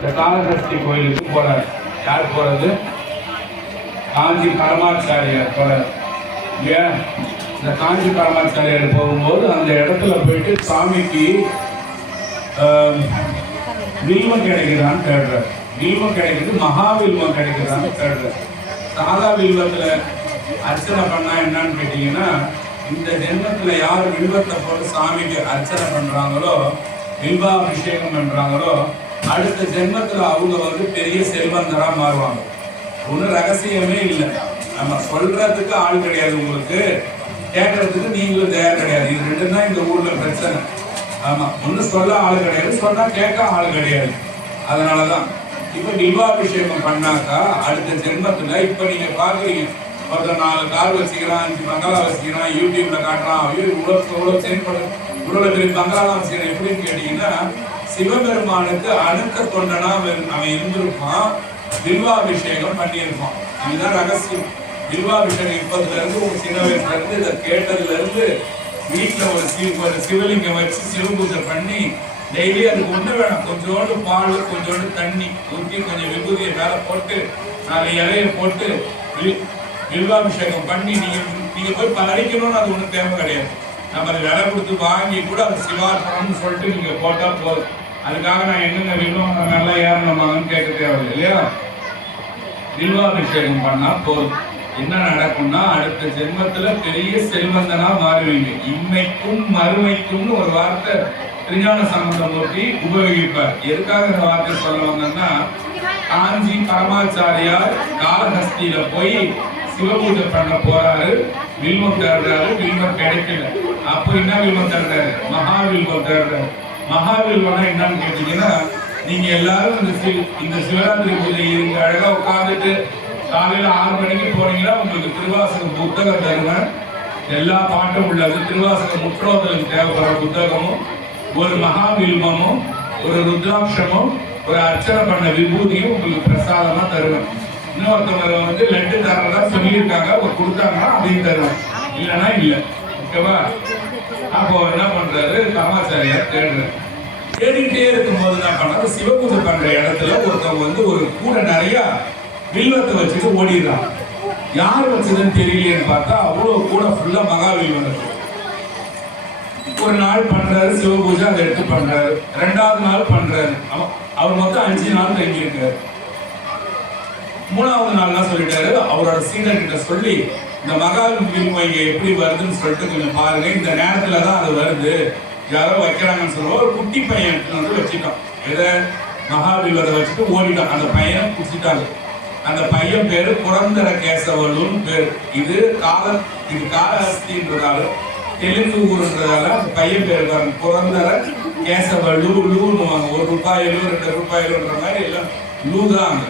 இந்த காளஹஸ்தி கோயிலுக்கு போறார். யார் போறது? காஞ்சி பரமாச்சாரியார் போறார் இல்லையா? இந்த காஞ்சி பரமாச்சாரியார் போகும்போது அந்த இடத்துல போயிட்டு சாமிக்கு வில்வம் கிடைக்குதான்னு தேடுறார். வில்வம் கிடைக்குது, மகாவில்வம் கிடைக்குதான்னு தேடுறார். சாதா வில்வத்துல அர்ச்சனை பண்ணா என்னன்னு கேட்டீங்கன்னா, இந்த ஜென்மத்துல யார் வில்வத்தை போட்டு சாமிக்கு அர்ச்சனை பண்றாங்களோ, வில்வாபிஷேகம் பண்றாங்களோ, அடுத்த ஜென்மத்துல அவங்க பெரிய செல்வந்தரா மாறுவாங்க. ஒன்றும் ரகசியமே இல்லை. நம்ம சொல்றதுக்கு ஆள் கிடையாது, உங்களுக்கு கேட்கறதுக்கு நீங்களும் தயார் கிடையாது. இது ரெண்டு தான் இந்த ஊர்ல பிரச்சனை. ஆமா, ஒண்ணு சொல்ல ஆள் கிடையாது, சொன்னா கேட்க ஆள் கிடையாது. அதனாலதான் இப்ப வில்வாபிஷேகம் பண்ணாக்கா அடுத்த ஜென்மத்துல இப்ப நீங்க பாக்குறீங்க, ஒருத்தர் 4 கார் வச்சுக்கிறான், 5 பங்களா வச்சுக்கிறான், யூடியூப்ல காட்டுறான், இவ்வளவு செயல்படு, இவ்வளவு பெரிய பங்களாலாம் வச்சுக்கிறான். எப்படின்னு கேட்டீங்கன்னா, சிவபெருமானுக்கு அடுத்த தொண்டனா அவன் இருந்திருப்பான், வில்வாபிஷேகம் பண்ணியிருப்பான். இதுதான் ரகசியம். வில்வாபிஷேகம் இப்பதுல இருந்து உங்க சின்ன வயசுல இருந்து இதை கேட்டதுல இருந்து வீட்டுல ஒரு சிவலிங்கம் வச்சு சிவபூஜை பண்ணி டெய்லி அதுக்கு ஒண்ணு வேணும், கொஞ்சோண்டு பால், கொஞ்சோண்டு தண்ணி ஊற்றி, கொஞ்சம் விபூதியை மேல போட்டு 4 இலையை போட்டு வில்வாபிஷேகம் பண்ணி நீங்க போய் பறிக்கணும்னு அது ஒண்ணு தேவை கிடையாது. நம்ம அதை விலை கொடுத்து வாங்கி கூட அது சிவார்ப்பணம்னு சொல்லிட்டு நீங்க போட்டா போதும். அதுக்காக நான் எங்கெங்க வில்வம் நல்லா ஏறணுமாங்கன்னு கேட்க தேவையில்லை இல்லையா? வில்வாபிஷேகம் பண்ணா போதும். என்ன நடக்கும்னா, அடுத்த ஜென்மத்துல பெரிய செல்வந்தனா மாறுவீங்க. இம்மைக்கும் மறுமைக்கும்னு ஒரு வார்த்தை திருஞான சம்பந்தமூர்த்தி உபயோகிப்பார். எதுக்காக இந்த வார்த்தை சொல்ல வந்தோம்னா, காஞ்சி பரமாச்சாரியார் காளஹஸ்தியில போய் சிவபூஜை பண்ண போறாரு, வில்வம் தேடுறாரு, வில்வம் கிடைக்கல. அப்போ என்ன வில்வம் தேடுறாரு? மகாவில்வம் தேடுறாரு. மகாவில்வம்னா என்னன்னு கேட்டீங்கன்னா, நீங்க எல்லாரும் இந்த சிவராத்திரி பூஜை இங்க அழகா உட்கார்ந்துட்டு காலையில 6 மணிக்கு போனீங்கன்னா உங்களுக்கு திருவாசக புத்தகம் தருவேன். எல்லா பாட்டும் உள்ளது. திருவாசக முற்றோதலுக்கு தேவைப்படுற புத்தகமும், ஒரு மகாவில்வமும், ஒரு ருத்ராட்சமும், ஒரு அர்ச்சனை பண்ண விபூதியும் உங்களுக்கு பிரசாதமா தருவேன். இன்னொருத்தவங்க லட்டு தரதா சொல்லியிருக்காங்க, கொடுத்தாங்கன்னா அதையும் தருவேன், இல்லைன்னா இல்லை. ஓகேவா? அப்போ என்ன பண்றாரு, பரமாச்சாரியார் தேடுறாரு. தேடிட்டே இருக்கும்போது என்ன பண்றாரு, சிவபூஜை பண்ற இடத்துல ஒருத்தவங்க ஒரு கூட நிறைய வில்வத்தை வச்சுட்டு ஓடிடுறான். யார் வச்சதுன்னு தெரியலையேன்னு பார்த்தா அவ்வளவு கூட ஃபுல்லா மகாவில்வம் இருக்கு. ஒரு நாள் பண்றாரு சிவபூஜை, அதை எடுத்து பண்றாரு. 2வது நாள் பண்றாரு. அவர் மொத்தம் 5 நாள் தங்கி இருக்காரு. 3வது நாள் சொல்லிட்டாரு, அவரோட சீடர் கிட்ட சொல்லி, இந்த மகாவில்வம் இங்க எப்படி வருதுன்னு சொல்லிட்டு கொஞ்சம் பாருங்க, இந்த நேரத்துலதான் அது வருது, யாரோ வைக்கிறாங்கன்னு சொல்லுவோம். ஒரு குட்டி பையன் வச்சுட்டான். எதை? மகாவில்வத்தை வச்சுட்டு ஓடிட்டான். அந்த பையனை குடிச்சிட்டாங்க. அந்த பையன் பேரு புரந்தர கேசவலுன்னு பேரு. இது காளஹஸ்தின்றதால, தெலுங்கு ஊருன்றதால அந்த பையன் பேரு பாருங்க, புரந்தர கேசவலு. லூன்னு 1 ரூபாயிலோ 2 ரூபாயிலோன்ற மாதிரி எல்லாம் லூ தான் அங்க.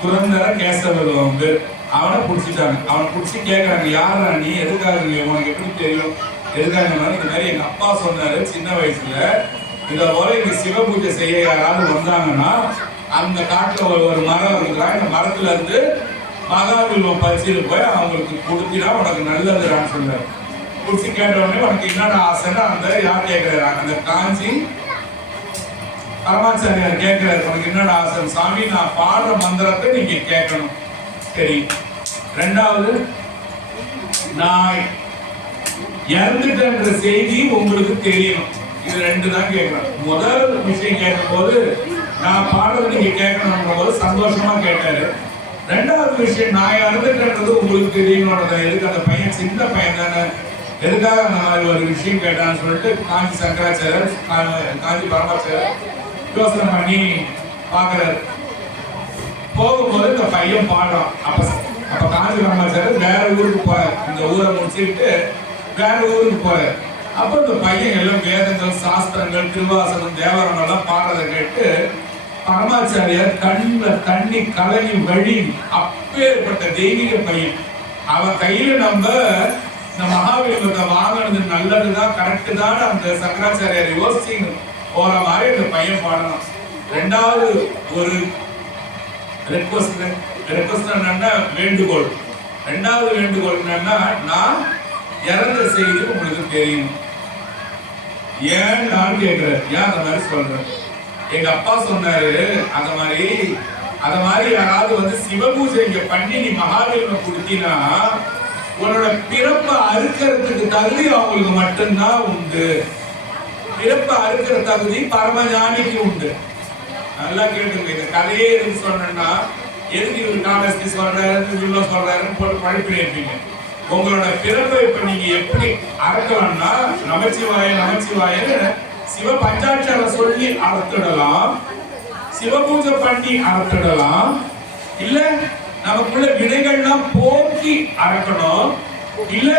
புரந்தர கேசவலு அவன் பேர். அவனை பிடிச்சிட்டாங்க. அவனை பிடிச்சி கேட்கறாங்க, யாரா நீ, எதுக்காக, உனக்கு எப்படி தெரியும், எதுக்காக? இந்த மாதிரி எங்க அப்பா சொன்னாரு சின்ன வயசுல, இதை போல இங்க சிவ பூஜை செய்ய யாராவது வந்தாங்கன்னா அந்த காட்டுல ஒரு மரம் இருக்குதா, இந்த மரத்துல இருந்து மகாவில்வம் பறிச்சுட்டு போய் அவங்களுக்கு கொடுத்தினா உனக்கு நல்லதுடான்னு சொன்னாரு. குடிச்சு கேட்ட உடனே உனக்கு என்னடா ஆசைன்னா, அந்த யார் கேட்கிறாரு, அந்த காஞ்சி பரமாச்சாரியார் கேட்கிறாரு, உனக்கு என்னடா ஆசை? சாமி, நான் பாடுற மந்திரத்தை நீங்க கேட்கணும். சரி. 2வது, நான் இறந்துட்டன்ற செய்தி உங்களுக்கு தெரியணும். இது 2 தான் கேட்கணும். முதல் விஷயம் கேட்கும் போது நான் பாடுறது நீங்க கேட்கணும்ன்ற போது சந்தோஷமா கேட்டாரு. 2வது விஷயம், நான் இறந்துட்டன்றது உங்களுக்கு தெரியணும்ன்றத. எதுக்கு? அந்த பையன் சின்ன பையன் தானே, எதுக்காக அந்த மாதிரி ஒரு விஷயம் கேட்டான்னு சொல்லிட்டு காஞ்சி சங்கராச்சாரியர், காஞ்சி பரமாச்சாரியர் யோசனை பண்ணி பாக்குறாரு. போகும்போது இந்த பையன் பாடுறான். அப்ப காஞ்சி பரமாச்சாரியர் வேற ஊருக்கு போறாரு. இந்த ஊரை முடிச்சுக்கிட்டு வேற ஊருக்கு போறாரு. அப்ப இந்த பையன் எல்லாம் வேதங்கள், சாஸ்திரங்கள், திருவாசகம், தேவாரம் எல்லாம் பாடுறதை கேட்டு பரமாச்சாரியார் கண்ணுல தண்ணி கலங்கி வழி. அப்பேற்பட்ட தெய்வீக பையன். அவன் கையில நம்ம இந்த மகாவில்வத்தை வாங்கினது நல்லதுதான், கரெக்டு தான் அந்த சங்கராச்சாரியார் யோசிச்சு போற மாதிரி இந்த பையன் பாடணும். 2வது ஒரு ரெக்வஸ்ட் என்னன்னா, வேண்டுகோள். 2வது வேண்டுகோள் என்னன்னா, நான் இறந்த செய்தி உங்களுக்கு தெரியும். ஏன் நான் கேட்கிறேன், ஏன் அந்த மாதிரி சொல்றேன்? எங்க அப்பா சொன்னாரு, அத மாதிரி யாராவது வந்து சிவபூஜை இங்க பண்ணி நீ மகாவீரனை கொடுத்தீங்கன்னா உன்னோட பிறப்பை அறுக்கிறதுக்கு தகுதி அவங்களுக்கு மட்டும்தான் உண்டு. பிறப்பை அறுக்கிற தகுதி பரமஞானிக்கு உண்டு. நல்லா கேட்டுங்க. இந்த கதையே எதுக்கு சொன்னா, எதுக்கு இவர் காலஸ்தி சொல்றாரு இவ்வளவு சொல்றாருன்னு போட்டு பழப்பினே இருப்பீங்க. உங்களோட பிறப்பை இப்ப நீங்க எப்படி அறுக்கலாம்னா, நமச்சிவாய சிவ பஞ்சாட்சர சொல்லி அறுத்துடலாம், சிவபூஜை பண்ணி அறுத்துடலாம், இல்ல நமக்குள்ள வினைகள்லாம் போக்கி அறுக்கணும், இல்ல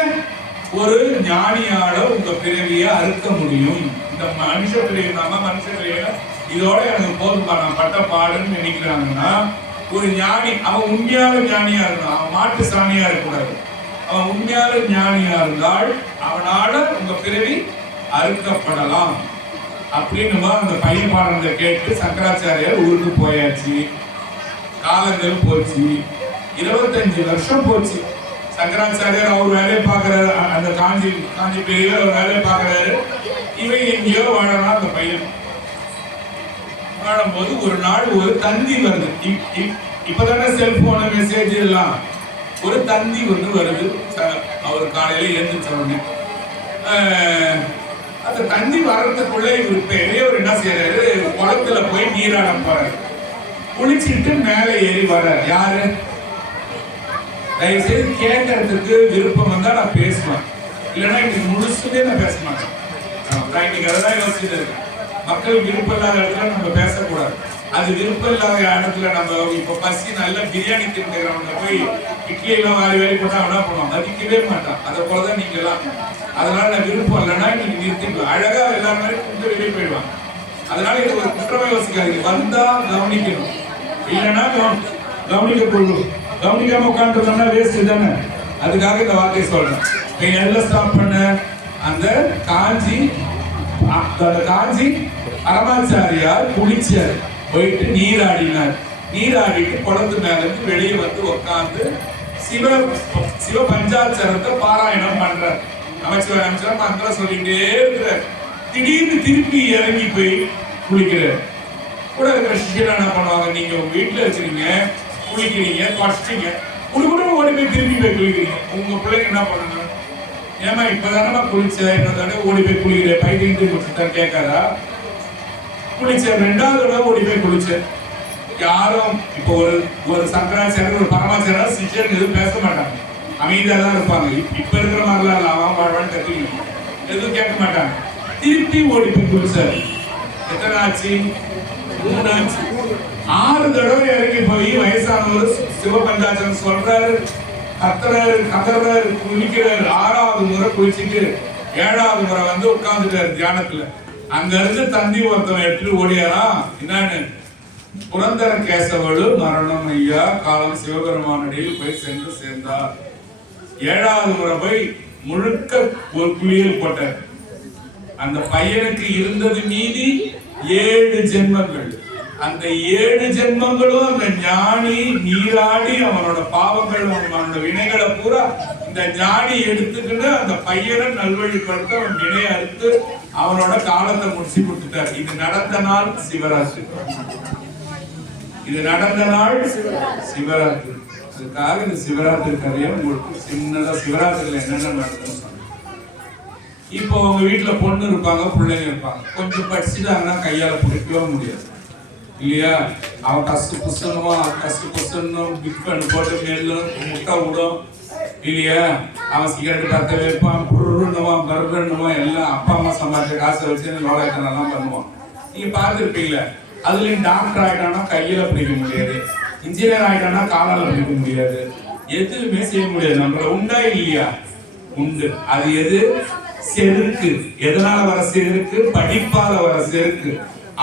ஒரு ஞானியால உங்க பிறவியை அறுக்க முடியும். இந்த மனுஷ பிறவி மனுஷ பிறவியை இதோட எனக்கு போதும்பா நான் பட்ட பாடுன்னு நினைக்கிறாங்கன்னா, ஒரு ஞானி அவன் உண்மையான ஞானியா இருக்கணும். அவன் மாட்டு சாணியா இருக்கக்கூடாது. அவன் உண்மையான ஞானியா இருந்தால் அவனால உங்க பிறவி அறுக்கப்படலாம் அப்படின்னு அந்த பையன் பாடத்தை கேட்டு சங்கராச்சாரியார் ஊருக்கு போயாச்சு. காலங்கள் போச்சு, 25 வருஷம் போச்சு. சங்கராச்சாரியார் அவர் வேலையை பார்க்கிறாரு, அந்த காஞ்சி பெரியவர் அவர் வேலையை பார்க்கிறாரு. இவன் எங்கேயோ வாழனா அந்த பையன் வாழும்போது ஒரு நாள் ஒரு தந்தி வருது. இப்பதானே செல்போன் மெசேஜ் எல்லாம், ஒரு தந்தி ஒன்று வருது. அவர் காலையில எழுந்திரிச்ச உடனே அந்த தந்தி வர்றதுக்குள்ள இவர் பெரியவர் என்ன செய்யறாரு, குளத்துல போய் நீராட போறாரு. குளிச்சுட்டு மேல ஏறி வர்றாரு. யாரு? தயவுசெய்து கேட்கறதுக்கு விருப்பம் வந்தா நான் பேசுவேன், இல்லைன்னா இன்னைக்கு முழுசுமே நான் பேச மாட்டேன். இன்னைக்கு அதான் யோசிச்சுட்டு இருக்கேன். மக்கள் விருப்பம் இல்லாத இடத்துல நம்ம பேசக்கூடாது. அது விருப்பம் இல்லாத இடத்துல நம்ம இப்ப பசி நல்ல பிரியாணி தின்னுக்கிறவங்க போய் இட்லி எல்லாம் வாரி போட்டா என்ன பண்ணுவோம், மதிக்கவே மாட்டான். அதை போலதான் நீங்க எல்லாம். அதனால நான் விருப்பம் இல்லைன்னா நீங்க நிறுத்திக்கலாம். அழகா எல்லாருமே கூட்டு வெளியே போயிடுவாங்க. அதனால இது ஒரு குற்றமா யோசிக்காதீங்க. வந்தா கவனிக்கணும், இல்லைன்னா கவனிக்க கொள்ளும். கவனிக்காம உட்காந்துருந்தோம்னா வேஸ்ட் தானே. அதுக்காக இந்த வார்த்தையை சொல்றேன். எல்லாம் ஸ்டாப் பண்ண அந்த காஞ்சி பரமாச்சாரியார் குளிச்சார், போயிட்டு நீராடினார். நீராடிட்டு குளத்து மேல இருந்து வெளியே வந்து உட்காந்து சிவ பஞ்சாட்சரத்தை பாராயணம் பண்றார். அமைச்சர் மந்திரம் சொல்லிட்டே இருக்கிறார். திடீர்னு திருப்பி இறங்கி போய் குளிக்கிறார். கூட இருக்கிற சிஷியர் என்ன பண்ணுவாங்க, நீங்க உங்க வீட்டுல வச்சுருங்க, குளிக்கிறீங்க, குறைச்சிட்டீங்க, குடுக்குன்னு ஓடி போய் திருப்பி போய் குளிக்கிறீங்க. உங்க பிள்ளைங்க என்ன பண்ணணும், ஏமா இப்பதானமா குளிச்ச, இன்னொரு தடவை ஓடி போய் குளிக்கிற, பைத்தியம் குளிச்சுதான் கேட்காதா? குளிச்ச, 2வது தடவை ஓடி போய் குளிச்ச. யாரும் இப்போ ஒரு சங்கராச்சாரியர் ஒரு பரமாச்சாரியர் சிஷியர் எதுவும் பேச மாட்டாங்க, அமைதியா தான் இருப்பாங்க. இப்ப இருக்கிற மாதிரிலாம் இல்ல, அவன் வாழ்வான்னு கத்துக்கணும், எதுவும் கேட்க மாட்டாங்க. திருப்பி ஓடி போய் குளிச்சாரு. எத்தனை ஆச்சு? 3 ஆச்சு. 6 தடவை இறங்கி போய் வயசானவர் சிவபஞ்சாட்சரம் சொல்றாரு, கதறாரு, குளிக்கிறாரு. 6வது முறை குளிச்சுட்டு 7வது முறை வந்து உட்கார்ந்துட்டாரு தியானத்துல. அங்க இருந்து தந்தி ஒருத்தவன் எடுத்துட்டு ஓடியாரா, என்னன்னு, புரந்தர கேசவலு மரணம் ஐயா காலம் சிவபெருமானடியில் போய் சென்று சேர்ந்தார். 7வது முறை போய் முழுக்க ஒரு குளியல் போட்டார். அந்த பையனுக்கு இருந்தது மீதி 7 ஜென்மங்கள். அந்த 7 ஜென்மங்களும் அந்த ஞானி நீராடி அவனோட பாவங்கள் அவனோட வினைகளை பூரா இந்த ஞானி எடுத்துக்கிட்டு அந்த பையனை நல்வழிப்படுத்த அவன் வினையை அறுத்து அவனோட காலத்தை முடிச்சு கொடுத்துட்டார். இது நடந்த நாள் சிவராத்திரி. இது நடந்த நாள் சிவராத்திரி. அதுக்காக இந்த சிவராத்திரி கதையை உங்களுக்கு சின்னதா சிவராத்திரியில என்னென்ன நடக்குதுன்னு சொன்னேன். இப்போ உங்க வீட்டுல பொண்ணு இருப்பாங்க, பிள்ளைங்க இருப்பாங்க. கொஞ்சம் படிச்சுட்டாங்கன்னா கையால பிடிக்கவே முடியாது இல்லையா? அவன் கஷ்ட புஷ்டனும் பிக் பண்ணி போட்டு நெல்லும் முட்டை விடும் இல்லையா? அவன் சிகரெட் பத்த வைப்பான், புருன்னுவான், பர்கன்னுவான், எல்லாம் அப்பா அம்மா சம்பாதிச்ச காசை வச்சு லோகாயத்தனெல்லாம் பண்ணுவான். நீங்க பார்த்துருப்பீங்களா? அதுலயும் டாக்டர் ஆயிட்டானா கையில பிடிக்க முடியாது, இன்ஜினியர் ஆயிட்டானா காலால பிடிக்க முடியாது, எதுவுமே செய்ய முடியாது. நம்மள உண்டா இல்லையா? உண்டு. அது எது? செருக்கு. எதனால வர செருக்கு? படிப்பால வர செருக்கு.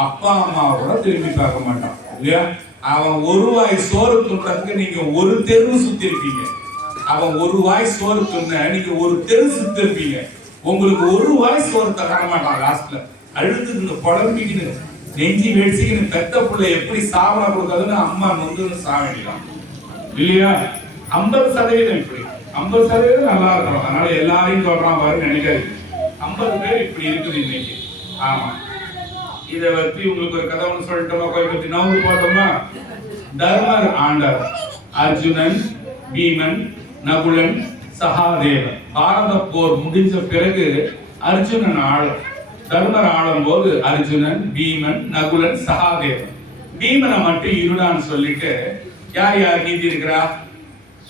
அப்பா அம்மாவோட திரும்பி பார்க்க மாட்டான் இல்லையா? அவன் ஒரு வாய் சோறு துன்றதுக்கு நீங்க ஒரு தெரு சுத்தி இருப்பீங்க. அவன் ஒரு வாய் சோறு துண்ண நீங்க ஒரு தெரு சுத்தி இருப்பீங்க. உங்களுக்கு ஒரு வாய் சோறு தர மாட்டான். லாஸ்ட்ல அழுதுன்னு புலம்பிக்கின்னு நெஞ்சி வெடிச்சுக்கின்னு பெத்த பிள்ளை எப்படி சாவன கொடுக்காதுன்னு அம்மா நொந்துன்னு சாவடிக்கலாம் இல்லையா? 50% இப்படி 50% நல்லா இருக்கணும். அதனால எல்லாரையும் சொல்றான் பாரு நினைக்காது. 50 பேர் இப்படி இருக்குது இன்னைக்கு. ஆமா, இதை பத்தி உங்களுக்கு ஒரு கதை ஒன்று சொல்லட்டுமா? பத்தி நவுந்து போட்டோமா? தர்மர் ஆண்டார். அர்ஜுனன், பீமன், நகுலன், சகாதேவன். பாரத போர் முடிஞ்ச பிறகு அர்ஜுனன் ஆளும், தர்மர் ஆளும் போது அர்ஜுனன், பீமன், நகுலன், சகாதேவன். பீமனை மட்டும் இருடான்னு சொல்லிட்டு யார் யார் நீதி இருக்கிறா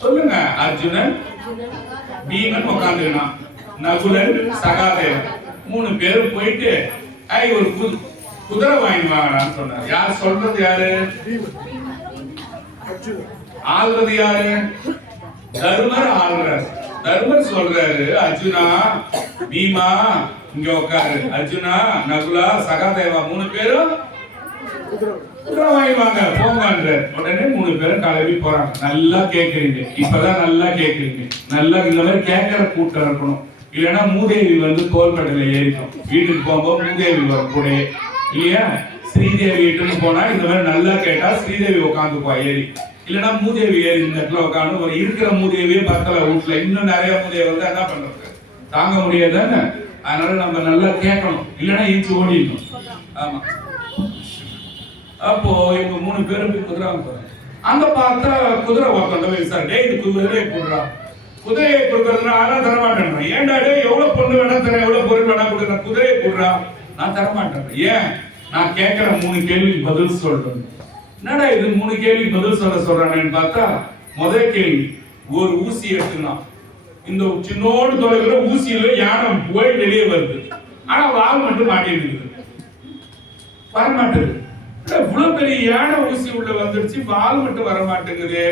சொல்லுங்க. அர்ஜுனன், பீமன் உட்காந்துக்கணும், நகுலன், சகாதேவன் 3 பேரும் போயிட்டு ஒரு குதிரை வாங்கி வாங்கலான்னு சொன்னார். யார் சொல்றது? யாரு ஆள்றது? யாரு? தர்மர் ஆள்றாரு. தர்மர் சொல்றாரு, அர்ஜுனா, பீமா இங்க உட்காரு. அர்ஜுனா, நகுலா, சகாதேவா 3 பேரும் குதிரை வாங்கி வாங்க போங்க. உடனே 3 பேரும் கிளம்பி போறாங்க. நல்லா கேக்குறீங்க, இப்பதான் நல்லா கேக்குறீங்க. நல்லா இந்த மாதிரி கேட்கிற கூட்டம் இருக்கணும். இல்லைன்னா மூதேவி தோள்பட்டையில ஏறிக்கும். வீட்டுக்கு போகும்போது மூதேவி வரும் கூட இல்லையா? ஸ்ரீதேவி வீட்டுன்னு போனா இந்த மாதிரி நல்லா கேட்டா ஸ்ரீதேவி உட்காந்துக்குவா ஏறி. இல்லைன்னா மூதேவி ஏறி இந்த இடத்துல உட்காந்து ஒரு இருக்கிற மூதேவியே பத்தல வீட்டுல. இன்னும் நிறைய மூதேவி என்ன பண்றது? தாங்க முடியாதானே? அதனால நம்ம நல்லா கேட்கணும், இல்லைன்னா ஈச்சு ஓடிடணும். ஆமா. அப்போ இவங்க 3 பேரும் போய் குதிரை போறாங்க. அங்க பார்த்தா குதிரை ஒருத்தன் சார், டே இது குதிரையே கொடுறா. குதிரையை கொடுக்கறதுனா நான் தரமாட்டேன். ஏன்டா டே, எவ்வளவு பொண்ணு வேணா தரேன், எவ்வளவு பொருள் வேணா கொடுக்குற, குதிரையை கொடுறா. நான் தரமாட்டேன். ஏன்? நான் கேட்கிற 3 கேள்விக்கு பதில் சொல்றேன். என்னடா இது 3 கேள்விக்கு பதில் சொல்றானேன்னு பார்த்தா, முதல் கேள்வி, ஒரு ஊசி எடுத்துக்கலாம். இந்த சின்னோடு தொலைகிற ஊசியில யானை போய் வெளியே வருது, ஆனா வால் மட்டும் மாட்டிட்டு வர மாட்டேங்குது. இவ்வளவு பெரிய யானை ஊசி உள்ள வந்துடுச்சு, வால் மட்டும் வர மாட்டேங்குது.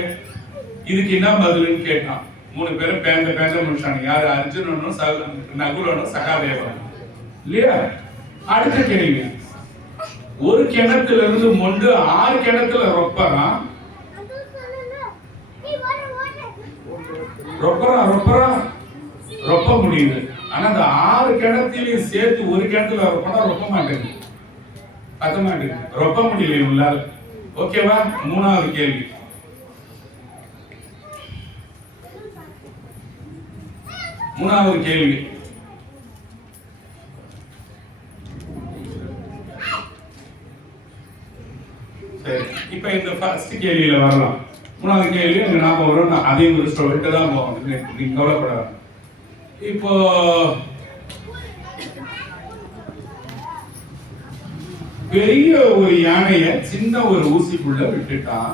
இதுக்கு என்ன பதில்னு கேட்டான். 3 பேரும் பேந்த முடிச்சாங்க. யாரு? அர்ஜுனனும் நகுலனும் சகாதேவனும் இல்லையா? அடுத்த கேள்வி, ஒரு கிணத்துல இருந்து மொண்டு 6 கிணத்துல ரொப்ப முடியுது. ஆனா அந்த 6 கிணத்திலையும் சேர்த்து ஒரு கிணத்துல ரொப்ப மாட்டேங்குது, பத்த மாட்டேங்குது, ரொப்ப முடியல உங்களால. ஓகேவா? 3வது கேள்வி, சரி. இப்ப இந்த ஃபர்ஸ்ட் கேள்வியில வரலாம். 3வது கேள்வி எனக்கு ஞாபகம் வரும். நான் அதையும் விட்டு தான் போவோம், நீங்க கவலைப்படாத. இப்போ பெரிய ஒரு யானைய சின்ன ஒரு ஊசிக்குள்ள விட்டுட்டான்.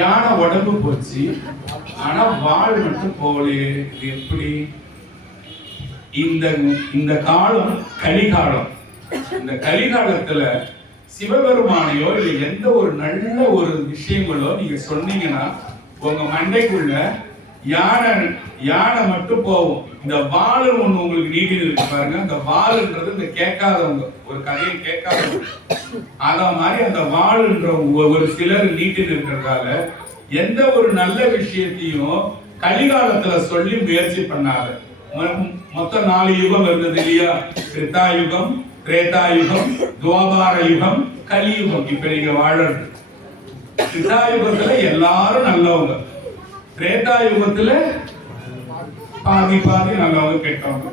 யானை உடம்பு போச்சு, ஆனா வாள் மட்டும் போகலையே. எப்படி? இந்த காலம் கலிகாலம். இந்த கலிகாலத்துல சிவபெருமானையோ இல்ல எந்த ஒரு நல்ல ஒரு விஷயங்களோ நீங்க சொன்னீங்கன்னா உங்க மண்டைக்குள்ள யானை மட்டும் போகும். இந்த வாள் ஒண்ணு உங்களுக்கு நீட்டி இருக்கு பாருங்க. அந்த வாள்ன்றது இந்த கேட்காதவங்க, ஒரு கதையை கேட்காதவங்க, அத மாதிரி அந்த வாள்ன்ற ஒரு சிலர் நீட்டி இருக்கிறதால எந்த ஒரு நல்ல விஷயத்தையும் கலிகாலத்துல சொல்லி முயற்சி பண்ணாத. மொத்தம் 4 யுகம் இருந்தது இல்லையா? கிருத்தாயுகம், திரேதாயுகம், துவாபார யுகம், கலியுகம். இப்ப நீங்க வாழறது கிருத்தாயுகத்துல எல்லாரும் நல்லவங்க, திரேதாயுகத்துல பாதி நல்லவங்க கெட்டவங்க,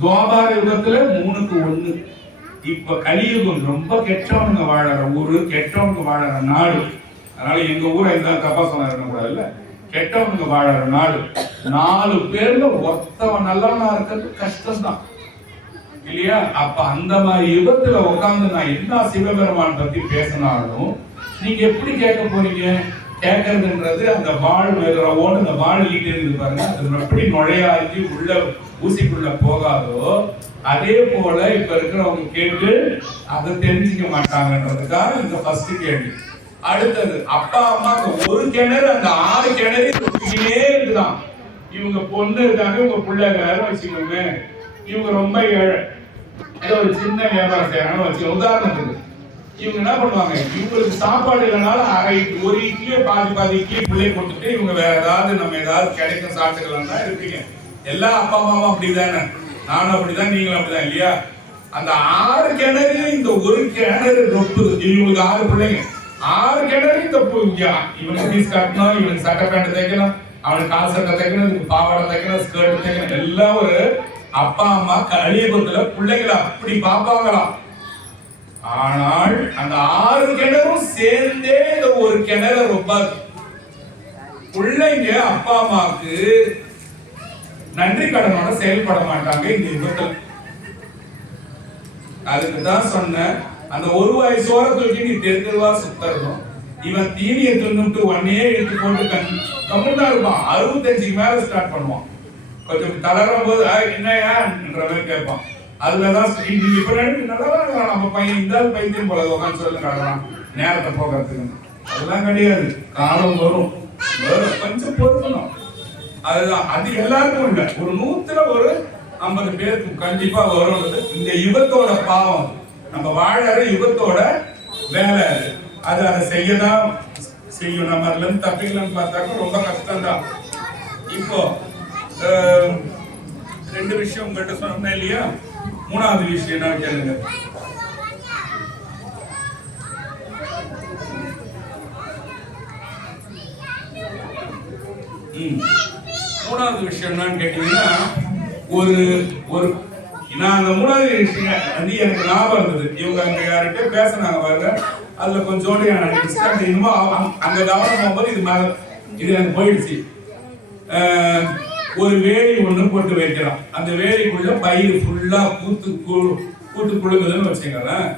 துவாபார யுகத்துல 3க்கு 1. இப்ப கலியுகம் ரொம்ப கெட்டவனுங்க வாழற ஊரு, கெட்டவனுங்க வாழற நாடு. அதனால எங்க ஊரை எந்த தப்பா சொன்னாருன்னு கூட இல்ல, கெட்டவனுங்க வாழற நாடு. 4 பேர்ல ஒருத்தவன் நல்லவனா இருக்கிறது கஷ்டம்தான் இல்லையா? அப்ப அந்த மாதிரி யுகத்துல உட்கார்ந்து நான் என்ன சிவபெருமான் பத்தி பேசினாலும் நீங்க எப்படி கேட்க போறீங்க? கேட்கறதுன்றது அந்த வாள் மேலோடு அந்த வாள் ஈட்டு இருக்கு பாருங்க, அது எப்படி நுழையாக்கி உள்ள ஊசிக்குள்ள போகாதோ அதே போல இப்ப இருக்கிறவங்க கேட்டு அதை தெரிஞ்சுக்க மாட்டாங்கன்றதுக்காக இந்த ஃபர்ஸ்ட் கேள்வி. அடுத்தது, அப்பா அம்மாக்கு ஒரு கிணறு, அந்த 6 கிணறு இருக்குதான். இவங்க பொண்ணு இருக்காங்க, இவங்க பிள்ளைங்க வச்சுக்கோங்க, இவங்க ரொம்ப ஏழை, ஏதோ ஒரு சின்ன வியாபாரம் செய்யறாங்கன்னு வச்சுக்கோங்க. உதாரணத்துக்கு இவங்க என்ன பண்ணுவாங்க, இவங்களுக்கு சாப்பாடு இல்லைனாலும் ஒரு இட்லியே பாதி இட்லி பிள்ளை கொடுத்துட்டு இவங்க வேற ஏதாவது நம்ம ஏதாவது கிடைக்கும் சாப்பிட்டுக்கலாம் தான் இருப்பீங்க. எல்லா அப்பா அம்மாவும் அப்படிதானே, நானும் அப்படிதான், நீங்களும் அப்படிதான் இல்லையா? அந்த 6 கிணறு இந்த ஒரு கிணறு ரொப்புது. இவங்களுக்கு 6 பிள்ளைங்க, 6 கிணறு இந்த இவனுக்கு பீஸ் கட்டணும், இவனுக்கு சட்டை பேண்ட் தைக்கணும், அவனுக்கு கால் சட்டை தைக்கணும், இதுக்கு பாவாடை தைக்கணும், ஸ்கர்ட் தைக்கணும். எல்லாம் ஒரு அப்பா அம்மா கலியுகத்துல பிள்ளைகளை அப்படி பார்ப்பாங்களாம். ஆனால் அந்த 6 கிணறும் சேர்ந்தே இந்த ஒரு கிணறு ரொம்ப பிள்ளைங்க அப்பா அம்மாவுக்கு நன்றி கடனோட செயல்பட மாட்டாங்க இந்த யுகத்துல. அதுக்கு தான் சொன்ன அந்த ஒரு வாய் சோற தூக்கி நீ தெருவா சுத்தறணும். இவன் தீனியை தின்னுட்டு ஒன்னே எடுத்து போட்டு கம்முதான் இருப்பான். 65 மேல ஸ்டார்ட் பண்ணுவான். கொஞ்சம் தளரும் போது என்னையான்ற மாதிரி கேட்பான். அதுலதான் இப்ப நல்லா நம்ம பையன் இந்த பைத்தியம் போல உட்காந்து சொல்லி காட்டலாம் நேரத்தை போகிறதுக்கு. அதெல்லாம் கிடையாது. காலம் வரும், கொஞ்சம் பொறுக்கணும். அதுதான் அது எல்லாருக்கும் இல்லை. ஒரு 100ல ஒரு 50 பேருக்கு கண்டிப்பா வரும். இந்த யுகத்தோட பாவம், நம்ம வாழற யுகத்தோட வேலை அது. அதை செய்யதான் செய்யும். நம்ம அதுல இருந்து தப்பிக்கலன்னு பார்த்தாக்க ரொம்ப கஷ்டம் தான். இப்போ 2 விஷயம் உங்கள்கிட்ட சொன்னேன் இல்லையா? 3வது விஷயம் என்ன கேளுங்க. மூணாவது விஷயம் என்னன்னு கேட்டீங்கன்னா, ஒரு ஒரு நான் அந்த 3வது விஷயம் வந்து எனக்கு ஞாபகம் இருந்தது. இவங்க அங்க யார்கிட்ட பேசினாங்க பாருங்க, அதுல கொஞ்சோண்டு இன்னும் அங்க கவனம் போகும்போது இது எனக்கு போயிடுச்சு. ஒரு வேலி ஒண்ணு போட்டு வைக்கலாம். அந்த வேலிக்குள்ள பயிர் ஃபுல்லா பூத்து குழுங்குதுன்னு வச்சுங்களேன்.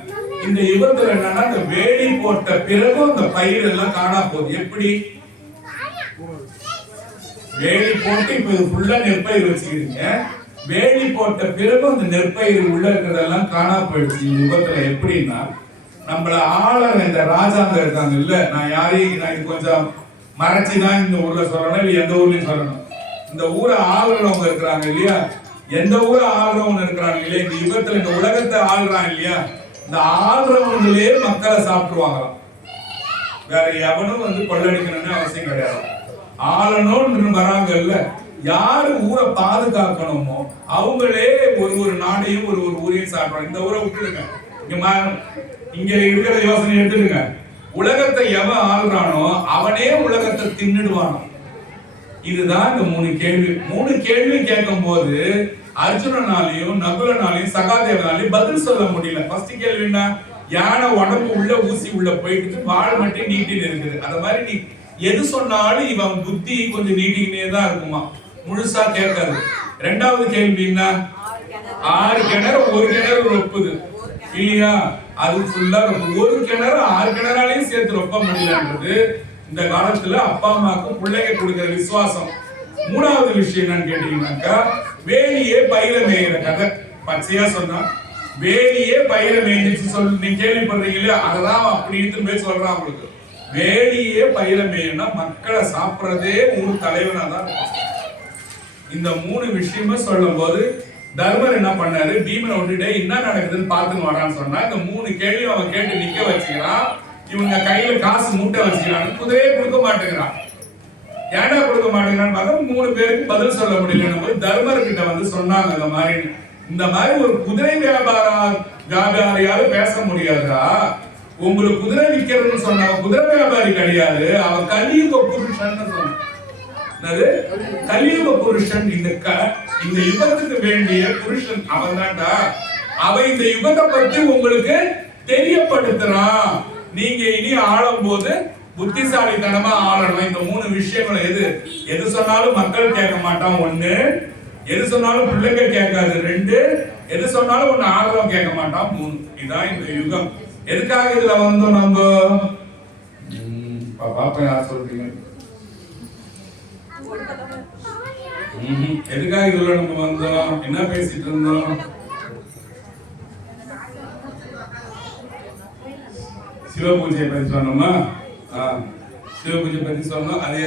இந்த யுகத்துல என்னன்னா, அந்த வேலி போட்ட பிறகு அந்த பயிர் எல்லாம் காணா போகுது. எப்படி? வேலி போட்டு இப்ப இது ஃபுல்லா நெற்பயிர் வச்சுக்கிறீங்க. வேலி போட்ட பிறகு அந்த நெற்பயிர் உள்ள இருக்கிறதெல்லாம் காணா போயிடுச்சு இந்த யுகத்துல. எப்படின்னா, நம்மள ஆளர் இந்த ராஜாங்க இருக்காங்க இல்ல, நான் யாரையும் நான் கொஞ்சம் மறைச்சுதான் இந்த ஊர்ல சொல்லணும், இல்ல எந்த ஊர்லயும் சொல்லணும். இந்த ஊரை ஆளுறவங்க இருக்கிறாங்க இல்லையா, எந்த ஊரை ஆளுறவங்க இருக்கிறாங்க இல்லையா, இந்த யுகத்துல இந்த உலகத்தை ஆளுறாங்க இல்லையா, இந்த ஆளுறவங்களே மக்களை சாப்பிட்டுருவாங்களாம். வேற எவனும் வந்து கொள்ளடிக்கணும்னு அவசியம் கிடையாது. ஆளணும்னு வராங்க இல்ல, யாரு ஊரை பாதுகாக்கணுமோ அவங்களே ஒரு நாடையும் ஒரு ஊரையும் சாப்பிடுறாங்க. இந்த ஊரை விட்டுடுங்க, இங்க இருக்கிற யோசனை எடுத்துடுங்க. உலகத்தை எவன் ஆளுறானோ அவனே உலகத்தை தின்னுடுவானோ. இதுதான் இந்த 3 கேள்வி. 3 கேள்வி கேட்கும் போது அர்ஜுனனாலையும் நகுலனாலையும் சகாதேவனாலையும் பதில் சொல்ல முடியல. ஃபர்ஸ்ட் கேள்வின்னா, யானை உடம்பு உள்ள ஊசி உள்ள போயிட்டு வாழை மட்டும் நீட்டின்னு இருக்குது. அந்த மாதிரி நீ எது சொன்னாலும் இவன் புத்தி கொஞ்சம் நீட்டிக்கிட்டே தான் இருக்குமா, முழுசா கேட்காது. 2வது கேள்வின்னா, 6 கிணறு ஒரு கிணறு ரொப்புது இல்லையா, அது ஃபுல்லா ஒரு கிணறு 6 கிணறாலையும் சேர்த்து ரொப்ப முடியலன்றது இந்த காலத்துல அப்பா அம்மாவுக்கு பிள்ளைங்க கொடுக்கிற விசுவாசம். 3வது விஷயம் என்னன்னு கேட்டீங்கன்னாக்கா, வேலியே பயிர மேயிற கதை. பச்சையா சொன்னா வேலியே பயிர மேய்ஞ்சிச்சு சொல்லி நீங்க கேள்விப்படுறீங்களே, அதெல்லாம் அப்படி இருந்து போய் சொல்றான் உங்களுக்கு. வேலியே பயிர மேயினா மக்களை சாப்பிட்றதே ஒரு தலைவனா தான். இந்த 3 விஷயமே சொல்லும் போது தர்மர் என்ன பண்ணாரு, பீமனை விட்டுட்டே என்ன நடக்குதுன்னு பார்த்துன்னு வரான்னு சொன்னா, இந்த 3 கேள்வி அவன் கேட்டு நிக்க வச்சுக்கிறான். இவங்க கையில காசு மூட்டை வச்சுக்கிறாங்க, குதிரையே கொடுக்க மாட்டேங்கிறான். ஏன்னா கொடுக்க மாட்டேங்கிறான்னு பார்த்தா 3 பேருக்கு பதில் சொல்ல முடியல. தர்மர் கிட்ட வந்து சொன்னாங்க, இந்த மாதிரி ஒரு குதிரை வியாபாரியால பேச முடியாதா, உங்களுக்கு குதிரை விற்கிறதுன்னு சொன்ன குதிரை வியாபாரி கிடையாது, அவன் கலியுக புருஷன் சொன்ன. கலியுக புருஷன், இந்த யுகத்துக்கு வேண்டிய புருஷன் அவன் தான்டா. அவன் இந்த யுகத்தை பத்தி உங்களுக்கு தெரியப்படுத்துறான். நீங்க இனி ஆளும் போது புத்திசாலித்தனமா ஆளணும். இந்த 3 விஷயங்களை எது சொன்னாலும் மக்கள் கேட்க மாட்டான். 1, எது சொன்னாலும் பிள்ளைங்க கேட்காது. 2, எது சொன்னாலும் ஒன்னு ஆளும் கேட்க மாட்டான். 3, இதான் இந்த யுகம். எதுக்காக இதுல வந்தோம் நம்ம? பாப்பா யார் சொல்றீங்க? எதுக்காக இதுல நம்ம வந்தோம்? என்ன பேசிட்டு இருந்தோம்? சிவ பூஜையை பத்தி சொன்னோமா? சிவ பூஜை பத்தி சொன்னோம். அதே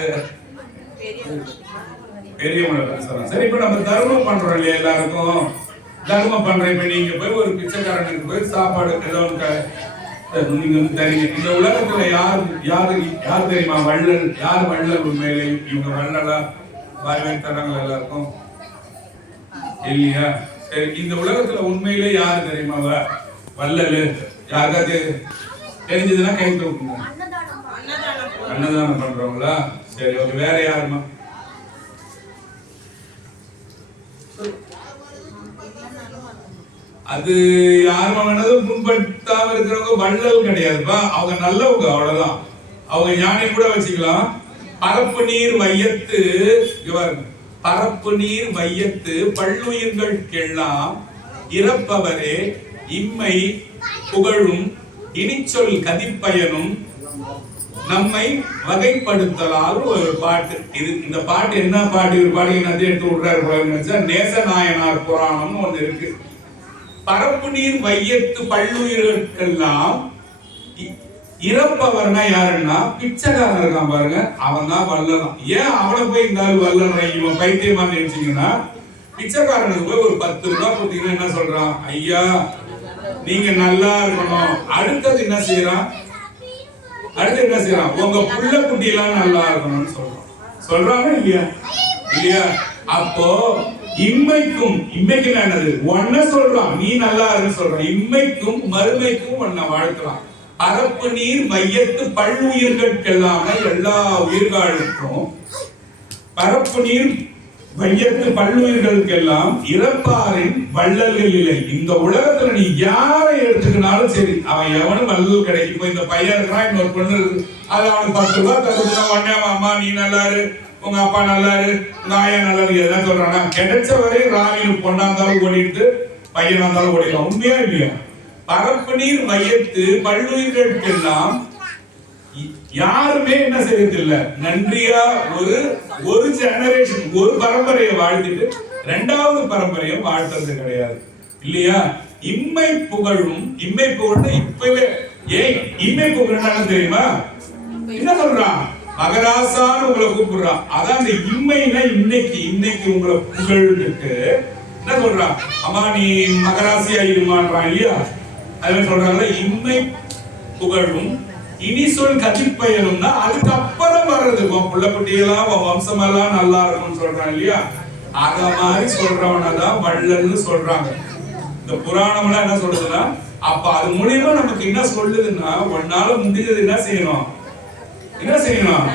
பெரியவங்களை பத்தி சொன்னோம். சரி, இப்ப நம்ம தர்மம் பண்றோம் இல்லையா, எல்லாருக்கும் தர்மம் பண்றேன். இப்ப நீங்க போய் ஒரு பிச்சைக்காரனுக்கு போய் சாப்பாடு ஏதோ நீங்க வந்து தரீங்க. இந்த உலகத்துல யார் தெரியுமா வள்ளல்? யார் வள்ளல் உண்மையிலே? இவங்க வள்ளலா வாய்வாய் தராங்க எல்லாருக்கும் இல்லையா? சரி, இந்த உலகத்துல உண்மையிலே யாரு தெரியுமா வள்ளல்? யாருக்காவது தெரிஞ்சதுன்னா கை தூக்குங்க. அன்னதானம் பண்றவங்களா? சரி, ஓகே. வேற யாருமா? அது யாரும் வேணதும் புண்படுத்தாம இருக்கிறவங்க வள்ளல் கிடையாதுப்பா, அவங்க நல்லவங்க, அவ்வளவுதான். அவங்க ஞானி கூட வச்சுக்கலாம். பரப்பு நீர் வையத்து, பரப்பு நீர் வையத்து பல்லுயிர்களுக்கெல்லாம் இறப்பவரே இம்மை புகழும் இனிச்சொல் கதிப்பயனும் நம்மை வகைப்படுத்தலால் ஒரு பாட்டு. இது இந்த பாட்டு என்ன பாட்டு? ஒரு பாட்டு என்னது எடுத்து விடுறாரு, நேசநாயனார் புராணம்னு ஒண்ணு இருக்கு. பரப்பு நீர் வையத்து பல்லுயிர்களுக்கெல்லாம் இறப்பவர்னா யாருன்னா பிச்சைக்காரன் இருக்கான் பாருங்க, அவன் தான் வல்லலாம். ஏன் அவனை போய் இந்த வல்லன் இவன் பைத்தியமா நினைச்சீங்கன்னா, பிச்சைக்காரனுக்கு போய் ஒரு 10 ரூபாய் கொடுத்தீங்கன்னா என்ன சொல்றான்? ஐயா நீங்க நல்லா இருக்கணும். அடுத்தது என்ன செய்யறான்? அடுத்து என்ன செய்யறான்? உங்க புள்ள குட்டி எல்லாம் நல்லா இருக்கணும்னு சொல்றான். சொல்றாங்க இல்லையா? இல்லையா? அப்போ இம்மைக்கும், இம்மைக்கு என்னது? ஒன்ன சொல்றான், நீ நல்லா இருக்குன்னு சொல்றான். இம்மைக்கும் மறுமைக்கும் ஒன்ன வாழ்க்கலாம். பரப்பு நீர் மையத்து பல்லுயிர்களுக்கெல்லாம், எல்லா உயிர்களுக்கும் பரப்பு நீர் வையத்து பல்லுயிர்களுக்கெல்லாம் இறப்பாரின் வள்ளல்கள் இல்லை. இந்த உலகத்துல நீ யாரை எடுத்துக்கினாலும் சரி, அவன் எவனும் வள்ளல் கிடைக்கும். இப்ப இந்த பையன் இருக்கிறான், இன்னொரு பொண்ணு இருக்கு, அது அவனுக்கு 10 ரூபாய் தருதுன்னா உடனே அம்மா நீ நல்லாரு, உங்க அப்பா நல்லாரு, உங்க ஆயா நல்லாரு எதாவது சொல்றானா? கிடைச்ச வரை ராவின் பொண்ணா இருந்தாலும் ஓடிட்டு பையனா இருந்தாலும் ஓடிடலாம். உண்மையா இல்லையா? பரப்பு நீர் மையத்து பல்லுயிர்களுக்கெல்லாம் யாருமே என்ன செய்யறதில்லை, நன்றியா ஒரு ஜெனரேஷன், ஒரு பரம்பரையை வாழ்த்துட்டு 2வது பரம்பரையை வாழ்த்துறது கிடையாது இல்லையா? இம்மை புகழும், இம்மை புகழ்னா இப்பவே, ஏன் இம்மை புகழ்னா தெரியுமா? என்ன சொல்றான்? மகராசான்னு உங்களை கூப்பிடுறான். அதான் இந்த இம்மைனா இன்னைக்கு உங்களை புகழ்ந்துட்டு என்ன சொல்றான்? அம்மா நீ மகராசி ஆயிடுமான்றான் இல்லையா? அதுல சொல்றாங்க இம்மை புகழும் இனி சொல் கதிப்பயனும்னா அதுக்கப்புறம் வர்றது, புள்ள குட்டியெல்லாம் வம்சமெல்லாம் நல்லா இருக்கும்னு சொல்றான் இல்லையா? அத மாதிரி சொல்றவனதான் வள்ளல்னு சொல்றாங்க. இந்த புராணம் எல்லாம் என்ன சொல்றதுன்னா, அப்ப அது மூலியமா நமக்கு என்ன சொல்லுதுன்னா, உன்னால முடிஞ்சது என்ன செய்யணும், என்ன செய்யணும்?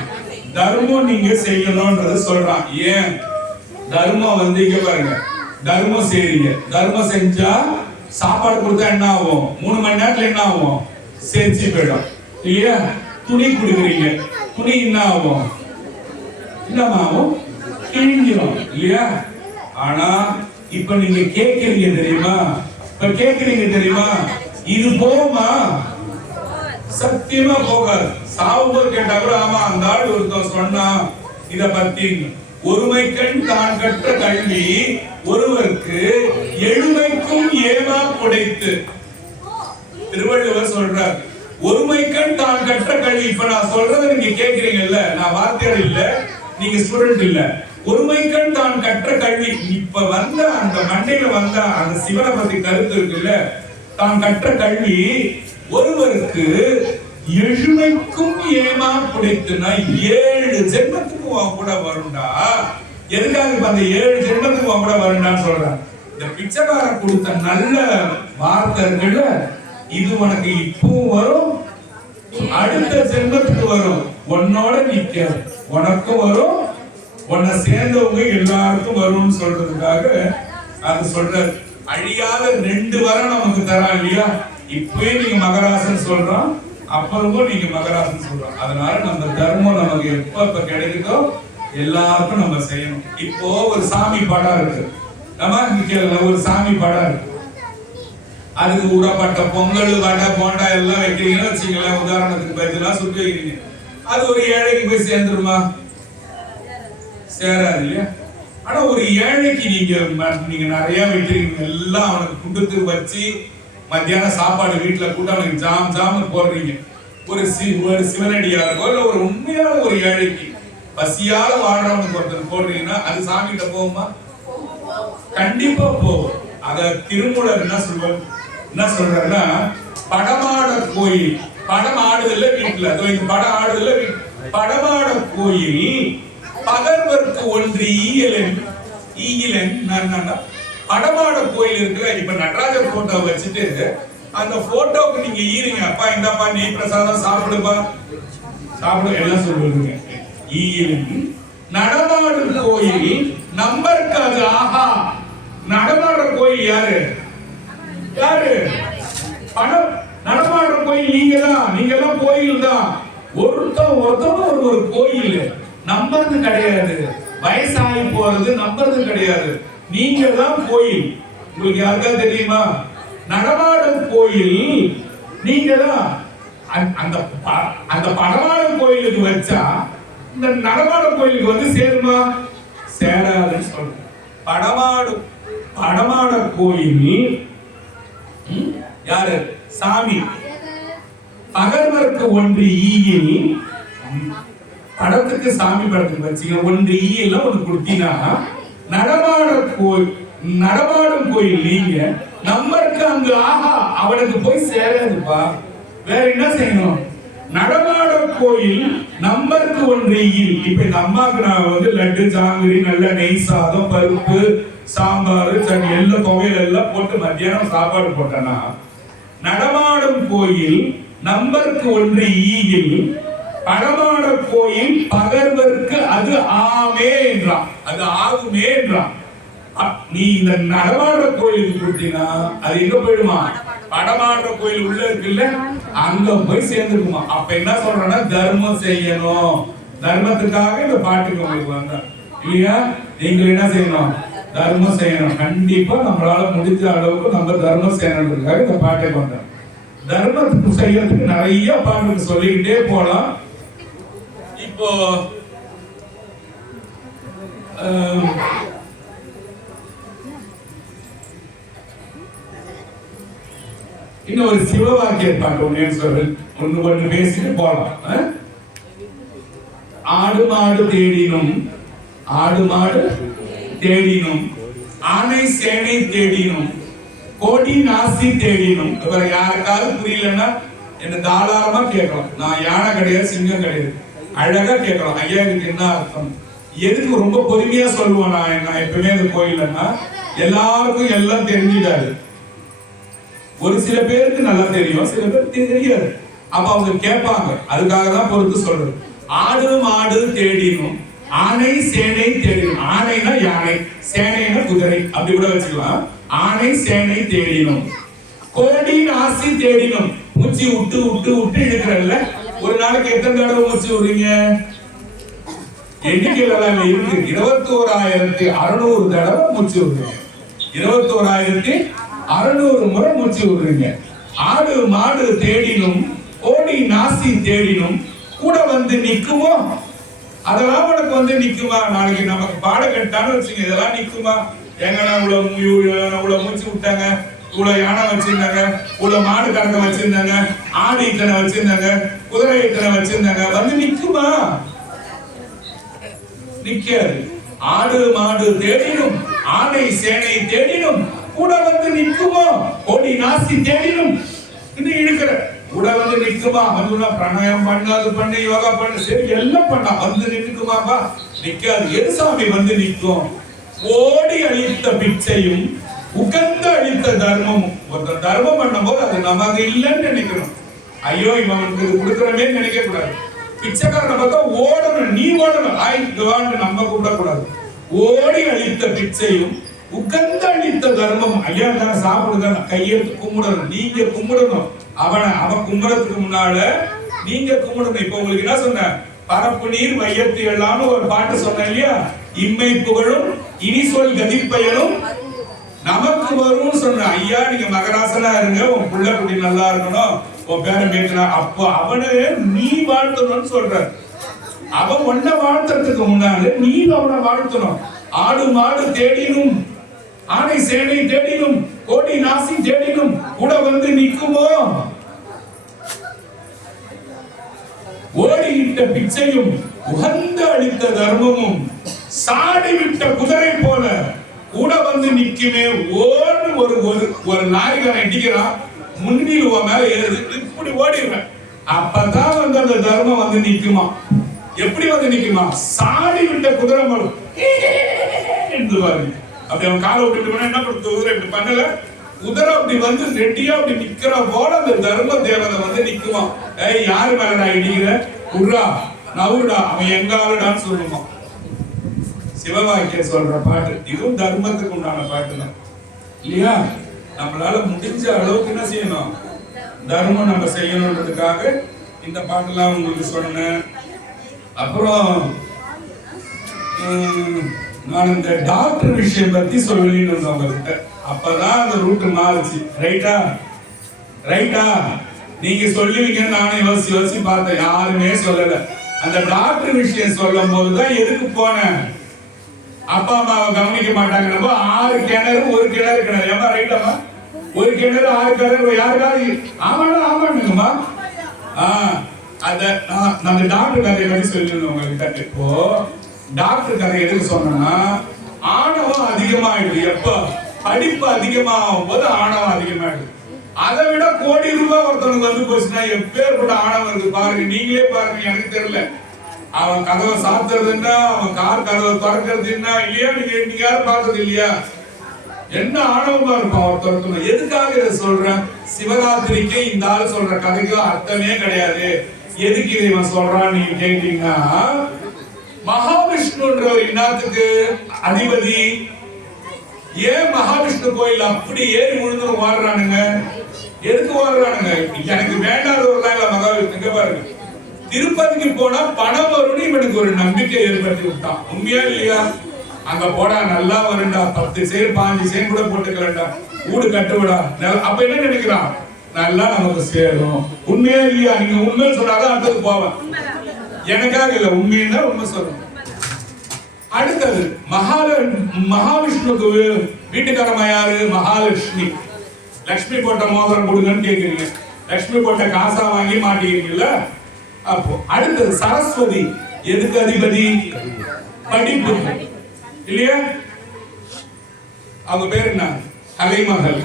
தர்மம் நீங்க செய்யணும்ன்றது சொல்றான். ஏன் தர்மம் இங்க பாருங்க, தர்மம் செய்றீங்க, தர்மம் செஞ்சா சாப்பாடு கொடுத்தா என்ன ஆகும்? 3 மணி நேரத்துல என்ன ஆகும்? செஞ்சு போயிடும் இல்லையா? துணி கொடுக்குறீங்க, துணி என்ன ஆகும்? என்னமாகும்? கிழிஞ்சிடும் இல்லையா? ஆனா இப்ப நீங்க கேட்கறீங்க தெரியுமா? இப்ப கேட்கறீங்க தெரியுமா? இது போகுமா? சத்தியமா போகாது. சாவும்போது கேட்டா கூட ஆமா அந்த ஆள் ஒருத்தன் சொன்னா இத பத்தி. ஒருமைக்கண் தான் கற்ற கல்வி ஒருவருக்கு எழுமைக்கும் ஏமா புடைத்து, திருவள்ளுவர் சொல்றார். ஒருமைக்கண் தான் கற்ற கல்வி. இப்ப நான் சொல்றதை நீங்க கேக்குறீங்கல்ல, நான் வார்த்தையாளர் இல்ல, நீங்க ஸ்டூடெண்ட் இல்ல. ஒருமைக்கண் தான் கற்ற கல்வி. இப்ப வந்த அந்த மண்டையில வந்த அந்த சிவனை பத்தி கருத்து இருக்குல்ல, தான் கற்ற கல்வி ஒருவருக்கு எழுமைக்கும் ஏமா புடைத்துனா 7 ஜென்மத்துக்கு உன் கூட வரும்டா. எதுக்காக இப்ப அந்த 7 ஜென்மத்துக்கு உன் கூட வரும்டான்னு சொல்றான். இந்த பிச்சைக்காரன் கொடுத்த நல்ல வார்த்தை இருக்குல்ல, இது உனக்கு இப்பவும் வரும், அடுத்த ஜென்மத்துக்கு வரும், உன்னோட நிக்க உனக்கும் வரும், உன்னை சேர்ந்தவங்க எல்லாருக்கும் வரும்னு சொல்றதுக்காக அது சொல்ற. அழியாத 2 வரம் நமக்கு தரா இல்லையா? இப்பவே நீங்க மகராசன் சொல்றோம், அப்புறமும் நீங்க மகராசன் சொல்றோம். அதனால நம்ம தர்மம் நமக்கு எப்ப கிடைக்குதோ எல்லாருக்கும் நம்ம செய்யணும். இப்போ ஒரு சாமி படம் இருக்கு, நம்ம ஒரு சாமி படம் இருக்கு, அதுக்கு ஊறப்பட்ட பொங்கல் வடை போண்டா எல்லாம் வைக்கிறீங்கன்னு வச்சுக்கலாம், உதாரணத்துக்கு பயிற்சிலாம் சுட்டு வைக்கிறீங்க. அது ஒரு ஏழைக்கு போய் சேர்ந்துருமா? சேராது இல்லையா? ஆனா ஒரு ஏழைக்கு நீங்க நிறைய வைக்கிறீங்க, எல்லாம் அவனுக்கு குண்டத்துக்கு வச்சு மத்தியான சாப்பாடு வீட்டுல கூட அவனுக்கு ஜாம் போடுறீங்க. ஒரு சிவனடியாருக்கோ இல்ல ஒரு உண்மையான ஒரு ஏழைக்கு பசியால வாழ்றவனுக்கு ஒருத்தர் போடுறீங்கன்னா அது சாமி கிட்ட போகுமா? கண்டிப்பா போகும். அத திருமூலர் என்ன சொல்றாருன்னா, படமாட கோயில், படம் ஆடுதல்ல வீட்டுல, படம் ஆடுதல்ல படமாட கோயில் பகர்வர்க்கு ஒன்று ஈயிலன் படமாட கோயில் இருக்குல்ல. இப்ப நடராஜர் போட்டோ வச்சுட்டு அந்த போட்டோக்கு நீங்க ஈரீங்க, அப்பா இந்தப்பா நெய் பிரசாதம் சாப்பிடுப்பா, சாப்பிடு எல்லாம் சொல்லுவீங்க. ஈயிலன் நடமாடும் கோயில் நம்பருக்கு அது ஆஹா. நடமாடுற கோயில் யாரு? யாரு? பணம் நடமாடுற கோயில் நீங்க தான். நீங்க எல்லாம் கோயில் தான். ஒருத்தவங்க ஒரு கோயில் நம்புறது கிடையாது. வயசாகி போறது நம்புறது கிடையாது. நீங்க தான் கோயில். உங்களுக்கு யாருக்கா தெரியுமா? நடமாடும் கோயில் நீங்க தான். அந்த படமாடும் கோயிலுக்கு வச்சா இந்த நடமாடும் கோயிலுக்கு வந்து சேருமா? சேராதுன்னு சொல்றேன். படமாட கோயில் யாரு? சாமி. பகர்வருக்கு ஒன்று ஈயில் படத்துக்கு சாமி படத்துக்கு வச்சீங்க. ஒன்று ஈயெல்லாம் ஒன்று கொடுத்தீங்கன்னா நடமாடும் கோயில் நீங்க. நம்மருக்கு அங்கு ஆஹா அவனுக்கு போய் சேராதுப்பா. வேற என்ன செய்யணும்? நடமாடும் கோயில் நம்பருக்கு ஒன்று ஈல். இப்ப இந்த அம்மாக்கு நான் வந்து லட்டு ஜாங்கிரி நல்ல நெய் சாதம் பருப்பு சாம்பார் சட்னி எல்லாம் துவையல் எல்லாம் போட்டு மத்தியானம் சாப்பாடு போட்டேன்னா நடமாடும் கோயில் நம்பருக்கு ஒன்று ஈயில் படமாட கோயில் பகர்வருக்கு அது ஆமே என்றான். அது ஆகுமே என்றான். நீ இந்த நடமாடுற கோயிலுக்கு கொடுத்தீங்கன்னா அது எங்க போயிடுமா? படமாடுற கோயில் உள்ள இருக்குல்ல அங்க போய் சேர்ந்துக்குமா. அப்ப என்ன சொல்றேன்னா தர்மம் செய்யணும். தர்மத்துக்காக இந்த பாட்டுக்கு உங்களுக்கு வந்தேன் இல்லையா? நீங்க என்ன செய்யணும்? தர்மம் செய்யணும். கண்டிப்பா நம்மளால முடிஞ்ச அளவுக்கு நம்ம தர்மம் செய்யணுன்றதுக்காக இந்த பாட்டுக்கு வந்தேன். தர்மத்துக்கு செய்யறதுக்கு நிறைய பாட்டுக்கு சொல்லிக்கிட்டே போலாம். இப்போ இன்னும் ஒரு சிவவாக்கிய பாட்டு ஒன்று பேசிட்டு போலாம். ஆடு மாடு தேடினும் ஆனை சேனை தேடினும் கோடி நாசி தேடினும். யாருக்காவது புரியலன்னா என்ன தாராளமா கேட்கலாம். நான் யானை கிடையாது, சிங்கம் கிடையாது. அழகா கேட்கலாம். ஐயா இதுக்கு என்ன அர்த்தம்? எதுக்கு ரொம்ப பொறுமையா சொல்லுவேன். நான் எப்பவுமே அந்த கோயில்னா எல்லாருக்கும் எல்லாம் தெரிஞ்சிடாது. ஒரு சில பேருக்கு நல்லா தெரியும், சில பேருக்கு தெரியாது. அப்ப அவங்க கேட்பாங்க. அதுக்காக தான் பொறுத்து சொல்றது. ஆடு மாடு தேடினும் ஆனை சேனை தேடினும். ஆனைனா யானை, சேனைனா குதிரை, அப்படி கூட வச்சுக்கலாம். ஆனை சேனை தேடினும் கோடி நாசி தேடினும். மூச்சு விட்டு விட்டு விட்டு இழுக்கிறல்ல. ஒரு நாளைக்கு எத்தனை தடவை மூச்சு விடுறீங்க? எண்ணிக்கையில இருக்கு. 21,600 தடவை மூச்சு விடுறீங்க. 21,600 முறை மூச்சு விடுறீங்க. ஆடு மாடு தேடினும் கோடி நாசி தேடினும் கூட வந்து நிக்குமோ? அதெல்லாம் உனக்கு வந்து நிக்குமா? நாளைக்கு நமக்கு பாட கட்டான்னு வச்சுங்க. இதெல்லாம் நிக்குமா? எங்கன்னா இவ்வளவு மூச்சு விட்டாங்க, இவ்வளவு யானை வச்சிருந்தாங்க, இவ்வளவு மாடு கணக்க வச்சிருந்தாங்க, ஆடு இத்தனை வச்சிருந்தாங்க, குதிரை இத்தனை வச்சிருந்தாங்க, வந்து நிக்குமா? நிக்காது. ஆடு மாடு தேடினும் ஆனை சேனை தேடினும் கூட வந்து நிக்குமா? கோடி நாசி தேடினும் இன்னும் இருக்கிற கூட வந்து நிக்குமா? வந்து பிராணாயம் பண்ணு, அது பண்ணு, யோகா பண்ணு, சரி எல்லாம் பண்ணா வந்து நிக்குமாப்பா? நிக்காது. எது சாமி வந்து நிற்கும்? ஓடி அளித்த பிச்சையும் உகந்த அளித்த தர்மமும். ஒருத்தர் தர்மம் பண்ணும் போது அது நமக்கு இல்லைன்னு நினைக்கணும். ஐயோ இவனுக்கு இது கொடுக்கறமே நினைக்க கூடாது. பிச்சைக்காரனை பார்த்தா ஓடணும். நீ ஓடணும். ஆயிட்டு நம்ம கூப்பிடக்கூடாது. ஓடி அளித்த பிச்சையும் உகந்த அளித்த தர்மம். ஐயா தானே சாப்பிடுதான கையெழுத்து கும்பிடணும். நீங்க கும்பிடணும். அவன் கும்பிடறதுக்கு முன்னால நீங்க கும்பிடணும். இப்ப உங்களுக்கு என்ன சொன்ன? பரப்பு நீர் வையத்து எல்லாம்னு ஒரு பாட்டு சொன்னேன் இல்லையா? இம்மை புகழும் இனி சொல் கதிப்பயனும் நமக்கு வரும்னு சொன்ன. ஐயா நீங்க மகராசனா இருங்க, உன் புள்ள குடி நல்லா இருக்கணும், உன் பேரன் பேசுறான். அப்போ அவனை நீ வாழ்த்தணும்னு சொல்ற. அவன் ஒன்ன வாழ்த்துறதுக்கு முன்னால நீ அவனை வாழ்த்தணும். ஆடு மாடு தேடினும் ஆனை சேனை தேடினும் கோடி நாசி தேடினும் கூட வந்து நிக்குமோ? ஓடிவிட்ட பிச்சையும் உகந்த அளித்த தர்மமும் சாடி விட்ட குதிரை போல கூட வந்து நிக்குமே. ஓடு ஒரு லாரிக்காரன் இடிக்கிறான், முன்னில் மேல ஏறுது, இப்படி ஓடிடுவேன். அப்பதான் வந்து அந்த தர்மம் வந்து நிக்குமா? எப்படி வந்து நிக்குமா? சாடி விட்ட குதிரை போல அப்படி அவன் காலை விட்டு என்ன பண்ணுறது? குதிரை இப்படி பண்ணல, குதிரை அப்படி வந்து ரெட்டியா அப்படி நிக்கிற போல அந்த தர்ம தேவதை வந்து நிக்குமா. ஏய் யாரு மேல நான் இடிக்கிற? உர்ரா நவுடா, அவன் எங்க ஆளுடான்னு சொல்லுமா. சிவவாக்கிய சொல்ற பாட்டு. இதுவும் தர்மத்துக்கு உண்டான பாட்டு தான் இல்லையா? நம்மளால முடிஞ்ச அளவுக்கு என்ன செய்யணும், தர்மம் நம்ம செய்யணுன்றதுக்காக இந்த பாட்டெல்லாம் உங்களுக்கு சொன்னேன். அப்புறம் நான் இந்த டாக்டர் விஷயம் பத்தி சொல்லிட்டு இருந்தேன் உங்ககிட்ட. அப்பதான் அந்த ரூட் மாறுச்சு. ரைட்டா நீங்க சொல்லுவீங்கன்னு நானும் யோசிச்சு பார்த்தேன். யாருமே சொல்லல. அந்த டாக்டர் விஷயம் சொல்லும் போதுதான் எதுக்கு போனேன், அப்பா அம்மாவை கவனிக்க மாட்டாங்க. நம்ம 6 கிணறு 1 கிணறு ஏமா ரைட்டாமா, 1 கிணறு 6 கிணறு யாருக்காவது ஆமாங்கம்மா. அந்த டாக்டர் கதையை பத்தி சொல்லிருந்தேன் உங்ககிட்ட. இப்போ டாக்டர் கதை எதுக்கு சொன்னா, ஆணவம் அதிகமாயிடுது. எப்ப படிப்பு அதிகமாகும் போது ஆணவம் அதிகமாயிடுது. அதை விட கோடி ரூபாய் ஒருத்தனுக்கு வந்து போச்சுன்னா எப்பேற்பட்ட ஆணவம் இருக்கு பாருங்க. நீங்களே பாருங்க, எனக்கு தெரியல. அவன் கதவை சாத்துறதுன்னா, அவன் கார் கதவை திறக்கிறதுன்னா இல்லையா, நீங்க யாரும் பார்த்தது இல்லையா? என்ன ஆணவமா இருப்பான் ஒருத்தர். எதுக்காக இதை சொல்றேன், சிவராத்திரிக்கு இந்த ஆள் சொல்ற கதைக்கு அர்த்தமே கிடையாது. எதுக்கு இதை இவன் சொல்றான்னு நீங்க கேட்டீங்கன்னா, மகாவிஷ்ணுன்ற ஒரு இனத்துக்கு அதிபதி. ஏன் மகாவிஷ்ணு கோயில் அப்படி ஏறி விழுந்து ஓடுறானுங்க? எதுக்கு ஓடுறானுங்க? எனக்கு வேண்டாதவர்களா இல்ல மகாவிஷ்ணு. பாருங்க, திருப்பதிக்கு போனா பணம் வரும்னு இவனுக்கு ஒரு நம்பிக்கை ஏற்படுத்தி விட்டான். உண்மையா இல்லையா? அங்க போடா நல்லா வரும்டா, 10 சேர் 5 சேர் கூட போட்டுக்கலடா, வீடு கட்டுவிடா. அப்ப என்ன நினைக்கிறான், நல்லா நமக்கு சேரும். உண்மையா இல்லையா? நீங்க உண்மை சொன்னாதான் அடுத்தது போவேன். எனக்காக இல்ல, உண்மையா உண்மை சொல்லணும். அடுத்தது மகாவிஷ்ணுக்கு வீட்டுக்காரமா யாரு? மகாலட்சுமி. லட்சுமி போட்ட மோதிரம் கொடுங்கன்னு கேக்குறீங்க, லட்சுமி போட்ட காசா வாங்கி மாட்டீங்கல்ல. அப்போ அடுத்தது சரஸ்வதி. எதுக்கு அதிபதி? படிப்பு இல்லையா? அவங்க பேர் என்ன? கலைமகள்.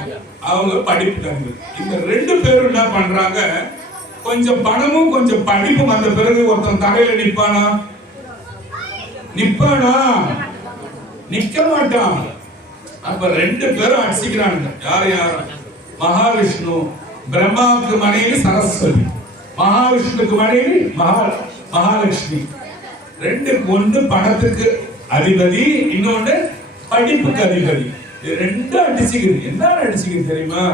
அவங்க படிப்பு தருங்க. இந்த 2 பேரும் என்ன பண்றாங்க, கொஞ்சம் பணமும் கொஞ்சம் படிப்பும் வந்த பிறகு ஒருத்தன் தலையில நிப்பானா? நிக்க மாட்டான். அப்ப 2 பேரும் அடிச்சுக்கிறாங்க. யார்? மகாவிஷ்ணு. பிரம்மாவுக்கு மனைவி சரஸ்வதி, மகாவிஷ்ணுக்கு மனைவி மகாலட்சுமி. 2 ஒன்று பணத்துக்கு அதிபதி, இன்னொன்று படிப்புக்கு அதிபதி. 2 அடிச்சுக்குது. என்ன அடிச்சுக்குது தெரியுமா?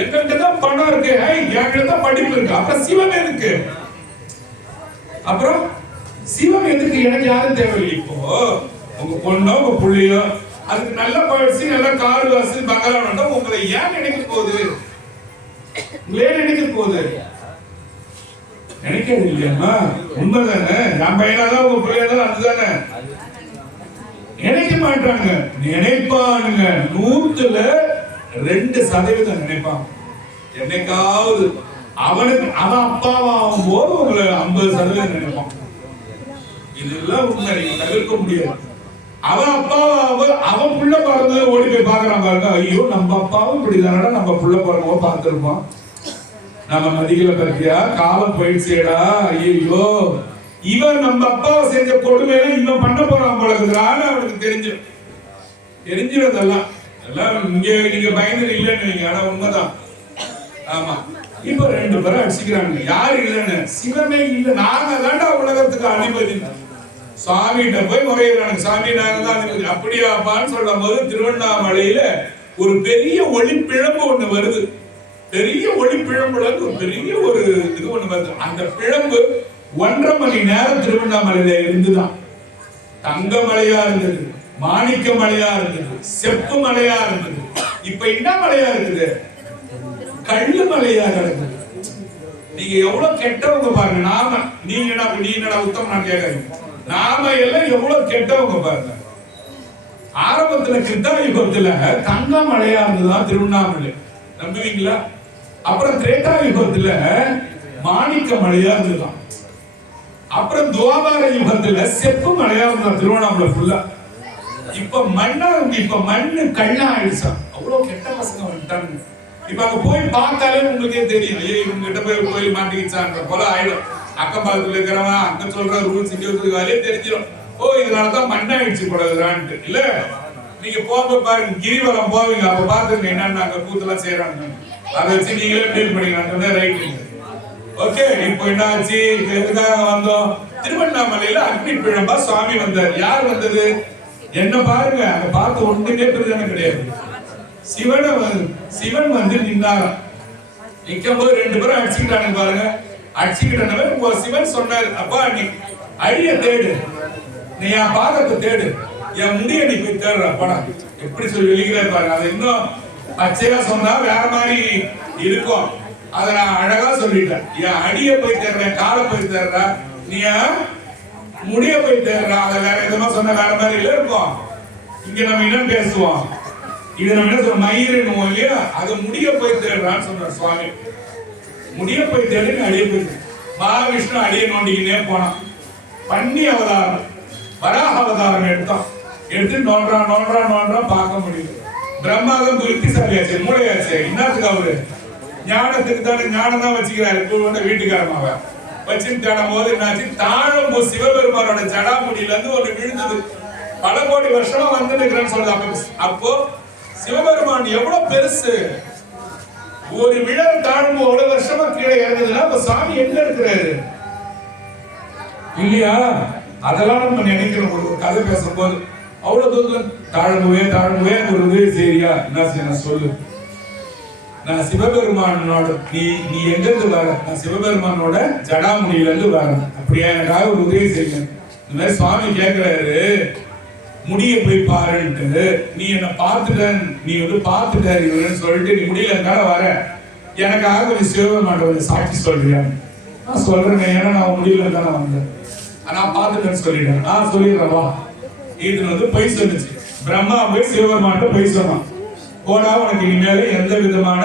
எங்கிட்ட தான் பணம் இருக்கு, என்கிட்ட தான் படிப்பு இருக்கு, அப்புறம் சிவம் எதுக்கு? அப்புறம் சிவம் எதுக்கு? எனக்கு யாரும் தேவையில்லை. இப்போ உங்க பொண்ணோ உங்க புள்ளையோ அதுக்கு நல்ல பயிற்சி, நல்ல கார் வாசி பங்களா, உங்களை ஏன் நினைக்க போகுது? நினைக்கிறது இல்லையா? உண்மைதானே? என் பையனாதான் உங்க பிள்ளையாதான் அதுதானே. நினைக்க மாட்டாங்க. நினைப்பானுங்க 100% நினைப்பான். என்னைக்காவது அவன் அப்பாவாகும் போது உங்களை 50% நினைப்பான். இதெல்லாம் உண்மை, நீங்க தவிர்க்க முடியாது. அவன் அப்பாவை அவன் புள்ள பிறந்து ஓடி போய் பாக்குறான் பாருங்க. ஐயோ, நம்ம அப்பாவும் இப்படிதானடா, நம்ம புள்ள பிறந்தவோ பார்த்திருப்போம், நம்ம மதிக்கல பத்தியா, காலம் போயிடுச்சேடா. ஐயோ, இவன் நம்ம அப்பாவை செஞ்ச கொடுமையில இவன் பண்ண போறான் போலக்குறான்னு அவனுக்கு தெரிஞ்சிடதெல்லாம். எல்லாம் நீங்க பயந்து இல்லைன்னு, ஆனா உண்மைதான். ஆமா, இப்ப 2 பேரும் அடிச்சுக்கிறாங்க. யாரு இல்லைன்னு? சிவமே இல்லை. நாங்க தாண்டா உலகத்துக்கு அதிபதி. சாமிகிட்ட போய் முறையிறாங்க, சாமி நாங்க தான் அதிபதி. அப்படியாப்பான்னு சொல்லும் போது திருவண்ணாமலையில ஒரு பெரிய ஒளிப்பிழம்பு ஒண்ணு வருது. பெரிய ஒளிப்பிழம்புல ஒரு பெரிய ஒரு இது ஒண்ணு வருது. அந்த பிழம்பு 1.5 மணி நேரம் திருவண்ணாமலையில இருந்துதான். தங்க மலையா இருந்தது, மாணிக்க மலையா இருந்தது, செப்பு மலையா இருந்தது. இப்ப என்ன மலையா இருக்குது? கள்ளு மலையா கிடக்குது. நீங்க எவ்வளவு கெட்டவங்க பாருங்க. நீங்க என்னடா உத்தம நான் கேட்கறேன். நாம எல்லாம் எவ்வளவு கெட்டவங்க பாருங்க. ஆரம்பத்துல கிருத்தாயுகத்துல தங்க மலையா இருந்ததுதான் திருவண்ணாமலை, நம்புவீங்களா? அப்புறம் திரேதா யுகத்துல மாணிக்க மலையா இருந்ததுதான். அப்புறம் துவாபார யுகத்துல செப்பு மலையா இருந்தா திருவண்ணாமலை ஃபுல்லா. இப்ப மண்ணு கள்ளா ஆயிடுச்சா. அவ்வளவு கெட்ட பசங்க வந்துட்டாங்க. இப்ப அங்க போய் பார்த்தாலே உங்களுக்கே தெரியும், இவங்க கிட்ட போய் கோயில் மாட்டிக்கிச்சான்ற போல ஆயிடும். அக்கம் பக்கத்துல இருக்கிறவன் அங்க சொல்ற ரூல்ஸ் இங்க வேலையே தெரிஞ்சிடும். ஓ, இதனாலதான் மண்ணாயிடுச்சு போடுறான்ட்டு. இல்ல, நீங்க போக பாருங்க, கிரிவலம் போவீங்க, அப்ப பாத்துங்க என்னன்னு அங்க கூத்தெல்லாம் செய்யறாங்க. அதை வச்சு நீங்களே ஃபீல் பண்ணிக்கலாம். ரைட். ஓகே, இப்போ என்ன ஆச்சு? எதுக்காக வந்தோம்? திருவண்ணாமலையில அக்னி பிழம்பா சுவாமி வந்தார். யார் வந்தது? என்ன பாருங்க, அங்க பார்த்து ஒன்றுமே பிரயோஜனம் கிடையாது. சிவன் வந்து நின்னாராம். நிக்கும் போது 2 பேரும் அடிச்சுக்கிட்டானுங்க பாருங்க. அடிச்சுக்கிட்டனவே சிவன் சொன்னாரு, அப்பா நீ அடிய தேடு, நீ என் பாதத்தை தேடு, என் முடிய நீ போய் தேடுற படம். எப்படி சொல்லி வெளிக்கிறாரு பாருங்க. அது இன்னும் பச்சையா சொன்னா வேற மாதிரி இருக்கும். அதை நான் அழகா சொல்லிட்டேன். என் அடிய போய் தேடுறேன், காலை போய் தேடுற, நீ முடிய போய் தேடுற. அதை வேற எதுமா சொன்ன வேற மாதிரி இல்ல இருக்கும். இங்க நம்ம என்ன பேசுவோம், இது நம்ம என்ன சொல்றோம், மயிரினுவோம் இல்லையா, அது முடிய போய் தேடுறான்னு சொன்னார் சுவாமி. முடிய போய் தேடுன்னு அடிய போய் மகாவிஷ்ணு அடிய நோண்டிக்கிட்டே போனான். பண்ணி அவதாரம், வராக அவதாரம் எடுத்து நோன்றான் பார்க்க முடியுது. பிரம்மாவும் புத்திசாலியாச்சு, மூளையாச்சு. என்னத்துக்கு அவரு ஞானத்துக்கு தானே, ஞானம் தான் வச்சுக்கிறாரு. வீட்டுக்காரமாவ வச்சு தேடும் போது என்னாச்சு, தாழும் சிவபெருமானோட ஜடாமுடியில இருந்து ஒண்ணு விழுந்தது. பல கோடி வருஷமா வந்து நிற்கிறேன்னு சொல்லுது. அப்போ சிவபெருமான் எவ்வளவு பெருசு, ஒரு விழல் தாழும் அவ்வளவு வருஷமா கீழே இறங்குதுன்னா அப்ப சாமி எங்க இருக்கிறாரு இல்லையா? அதெல்லாம் நம்ம நினைக்கிறோம். ஒரு கதை பேசும்போது அவ்வளவு தூரம் தாழ்முவே ஒரு உதவி செய்யா, என்ன செய்ய சொல்லு, நான் சிவபெருமானோட நீ எங்க இருந்து வர, நான் சிவபெருமானோட ஜடாமுடியில இருந்து வரேன், அப்படியா எனக்காக ஒரு உதவி செய்ய. இந்த மாதிரி சுவாமி கேட்கிறாரு, முடிய போய் பாருன்ட்டு, நீ என்ன பார்த்துட்ட, நீ வந்து பார்த்துட்ட இவருன்னு சொல்லிட்டு நீ முடியல இருந்தால வர, எனக்காக கொஞ்சம் சிவபெருமானோட சாட்சி சொல்றியா? நான் சொல்றேன், ஏன்னா நான் முடியல இருந்தாலும் வந்தேன், நான் பார்த்துட்டேன்னு சொல்லிட்டேன். நான் சொல்லிடுறவா, இது வந்து பொய் சொல்லுச்சு. பிரம்மா போய் சிவபெருமான்ட்ட பொய் சொன்னான், போடா உனக்கு இனிமேல எந்த விதமான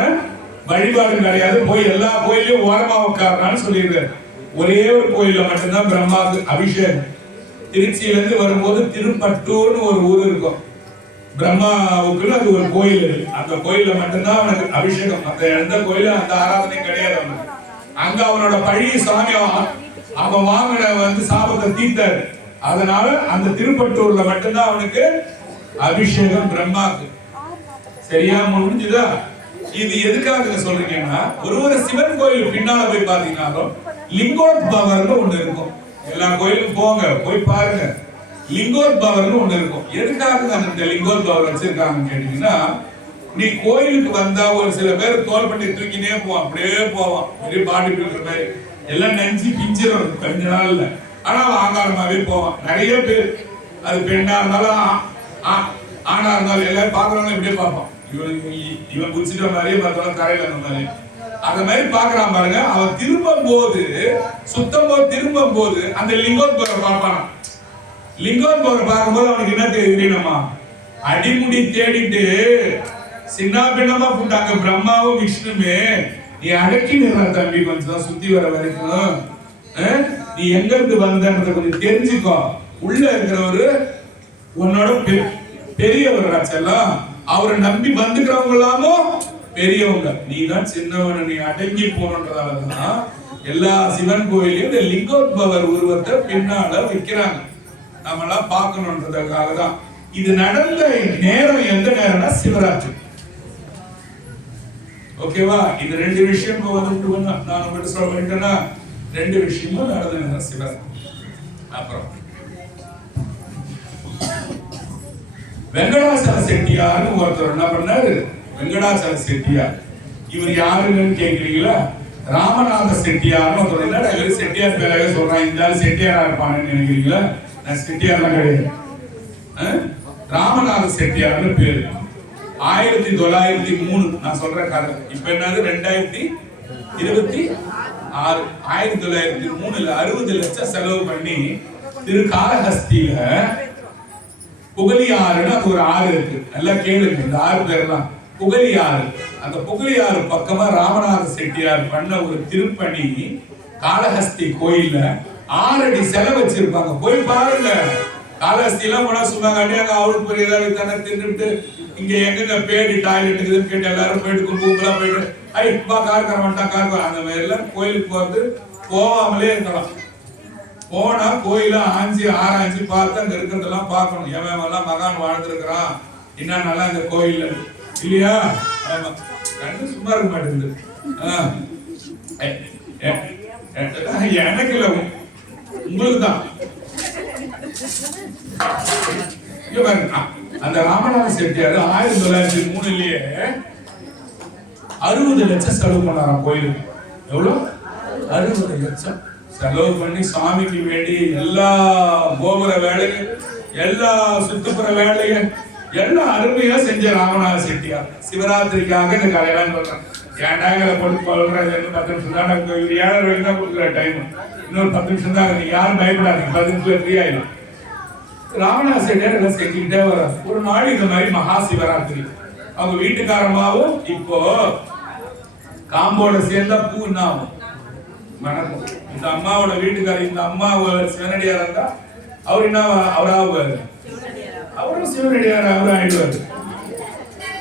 வழிபாடும் கிடையாது, போய் எல்லா கோயிலையும் ஓரமா உட்கார்றான்னு சொல்லிடுறாரு. ஒரே ஒரு கோயில்ல மட்டும்தான் பிரம்மாவுக்கு அபிஷேகம். திருச்சியில இருந்து வரும்போது திருப்பட்டூர்னு ஒரு ஊர் இருக்கும், பிரம்மாவுக்கு அது ஒரு கோயில். அந்த கோயில்ல மட்டும்தான் அவனுக்கு அபிஷேகம். அந்த எந்த கோயில அந்த ஆராதனை கிடையாது. அங்க அவனோட பழைய சாமி அவன் வாங்கின வந்து சாபத்தை தீர்த்தாரு. அதனால அந்த திருப்பட்டூர்ல மட்டும்தான் அவனுக்கு அபிஷேகம் பிரம்மாக்கு. சரியா முடிஞ்சுதா? இது எதுக்காக சொல்றீங்கன்னா, ஒரு சிவன் கோயில் பின்னால போய் பாத்தீங்கன்னாலும் லிங்கோத்பவர்னு ஒண்ணு இருக்கும். எல்லா கோயிலுக்கும் போங்க, போய் பாருங்க, லிங்கோத்பவர்னு ஒண்ணு இருக்கும். எதுக்காக அந்த லிங்கோத்பவர் வச்சிருக்காங்கன்னு கேட்டீங்கன்னா, நீ கோயிலுக்கு வந்தா ஒரு சில பேர் தோல் பண்ணி தூக்கினே போவான், அப்படியே போவான், பெரிய பாடி பில்டர் மாதிரி, எல்லாம் நெஞ்சு பிஞ்சிடும் கொஞ்ச நாள்ல. ஆனா ஆங்காரமாவே போவான். நிறைய பேர், அது பெண்ணா இருந்தாலும் ஆனா இருந்தாலும் எல்லாரும் பாக்குறவங்க இப்படியே பார்ப்பான். இவன் குடிச்சிட்ட மாதிரியே பார்த்தாலும் கரையில அந்த மாதிரி அந்த மாதிரி பாக்குறான் பாருங்க. அவன் திரும்பும் போது திரும்பும் போது அந்த லிங்கோத்பவரை பார்ப்பான். லிங்கோத்பவரை பார்க்கும்போது அவனுக்கு என்ன தெரியுமா, அடிமுடி தேடிட்டு சின்ன பின்னமா போட்டாங்க பிரம்மாவும் விஷ்ணுமே, நீ அடக்கி நிற தம்பி, கொஞ்சம் சுத்தி வர வரைக்கும் நீ எங்க இருந்து வந்தன்றத கொஞ்சம் தெரிஞ்சுக்கோ. உள்ள இருக்கிறவரு உன்னோட பெரியவர் செல்லம், அவரை நம்பி வந்துக்கிறவங்க எல்லாமும் பெரியவங்க, நீ தான் சின்னவன், நீ அடங்கி போனதாலதான் எல்லா சிவன் கோயிலையும் இந்த லிங்கோத்பவர் உருவத்தை பின்னால வைக்கிறாங்க. நம்ம எல்லாம் பார்க்கணுன்றதுக்காக தான். இது நடந்த நேரம் எந்த நேரம்னா சிவராத்திரி. ஓகேவா? இது 2 விஷயம் நான் உங்கள்கிட்ட சொல்ல வேண்டியன்னா, 2 விஷயமும் நடந்த நேரம் சிவராத்திரி. அப்புறம் வெங்கடாச்சல செட்டியார்னு ஒருத்தர் என்ன பண்ணாரு, வெங்கடாச்சல செட்டியார். இவர் யாருன்னு கேக்குறீங்களா? ராமநாத செட்டியார்னு ஒருத்தர். என்னடா இவர் செட்டியார் பேராக சொல்றான், இந்த செட்டியாரா இருப்பான்னு நினைக்கிறீங்களா? நான் செட்டியார்லாம் கிடையாது. ராமநாத செட்டியார்னு பேரு. 1903 நான் சொல்ற கதை. இப்ப என்னது 2026. 1903ல 60 லட்சம் செலவு பண்ணி திருக்காளஹஸ்தியில புகழியாறுன்னு அது ஒரு ஆறு இருக்கு. நல்லா கேளுங்க, இந்த ஆறு பேர்லாம் புகழியாறு. அந்த புகழியாறு பக்கமா ராமநாத செட்டியார் பண்ண ஒரு திருப்பணி. காளஹஸ்தி கோயில்ல 6 அடி சிலை வச்சிருப்பாங்க, போய் பாருங்க. காளஹஸ்தி எல்லாம் போனா சொன்னாங்க, அடியாங்க அவருக்கு பெரிய ஏதாவது தானே தின்னுட்டு இங்க எங்க பேடி டாய்லெட் இருக்குதுன்னு கேட்டு எல்லாரும் போயிட்டு கும்பலாம் போயிட்டு ஐப்பா கார் வந்துட்டான் அந்த மாதிரி எல்லாம் கோயிலுக்கு போறது போகாமலே இருக்கலாம். போனா கோயில ஆராய்ச்சி பார்த்து அங்க இருக்கிறதெல்லாம் பார்க்கணும். எவன் மகான் வாழ்ந்திருக்கிறான் என்ன நல்லா இந்த கோயில்ல இல்லையா? கண்டு சும்மா இருக்க மாட்டேங்குது. எனக்கு இல்ல, உங்களுக்கு தான். இங்க பாருங்க, அந்த ராமநாத செட்டியார் 1903லயே 60 லட்சம் செலவு பண்ணாராம் கோயிலுக்கு. எவ்வளவு? 60 லட்சம் செலவு பண்ணி சாமிக்கு வேண்டி எல்லா கோபுர வேலைகள், எல்லா சுற்றுப்புற வேலைகள் எல்லாம் அருமையா செஞ்ச ராமநாத செட்டியார். சிவராத்திரிக்காக இந்த கலையெல்லாம் சொல்றேன். ஏன்டாங்க போட்டு கொள்றது 10 நிமிஷம் தான், 7:30 வரைக்கும் தான் கொடுக்குற டைம். இன்னொரு 10 நிமிஷம் தான், நீங்க யாரும் பயப்படாதீங்க, 10 நிமிஷத்துல ஃப்ரீ ஆயிடும். ராமநாத செட்டியார் எல்லாம் செஞ்சுக்கிட்டே வர ஒரு நாள் இந்த மாதிரி மகா சிவராத்திரி. அவங்க வீட்டுக்காரமாவும் இப்போ காம்போட சேர்ந்தா பூ என்ன ஆகும்? வணக்கம். இந்த அம்மாவோட வீட்டுக்காரர், இந்த அம்மா சிவனடியார் இருந்தா அவர் என்ன அவராகுவாரு? அவரும் சிவனடியார் அவரும் ஆயிடுவாரு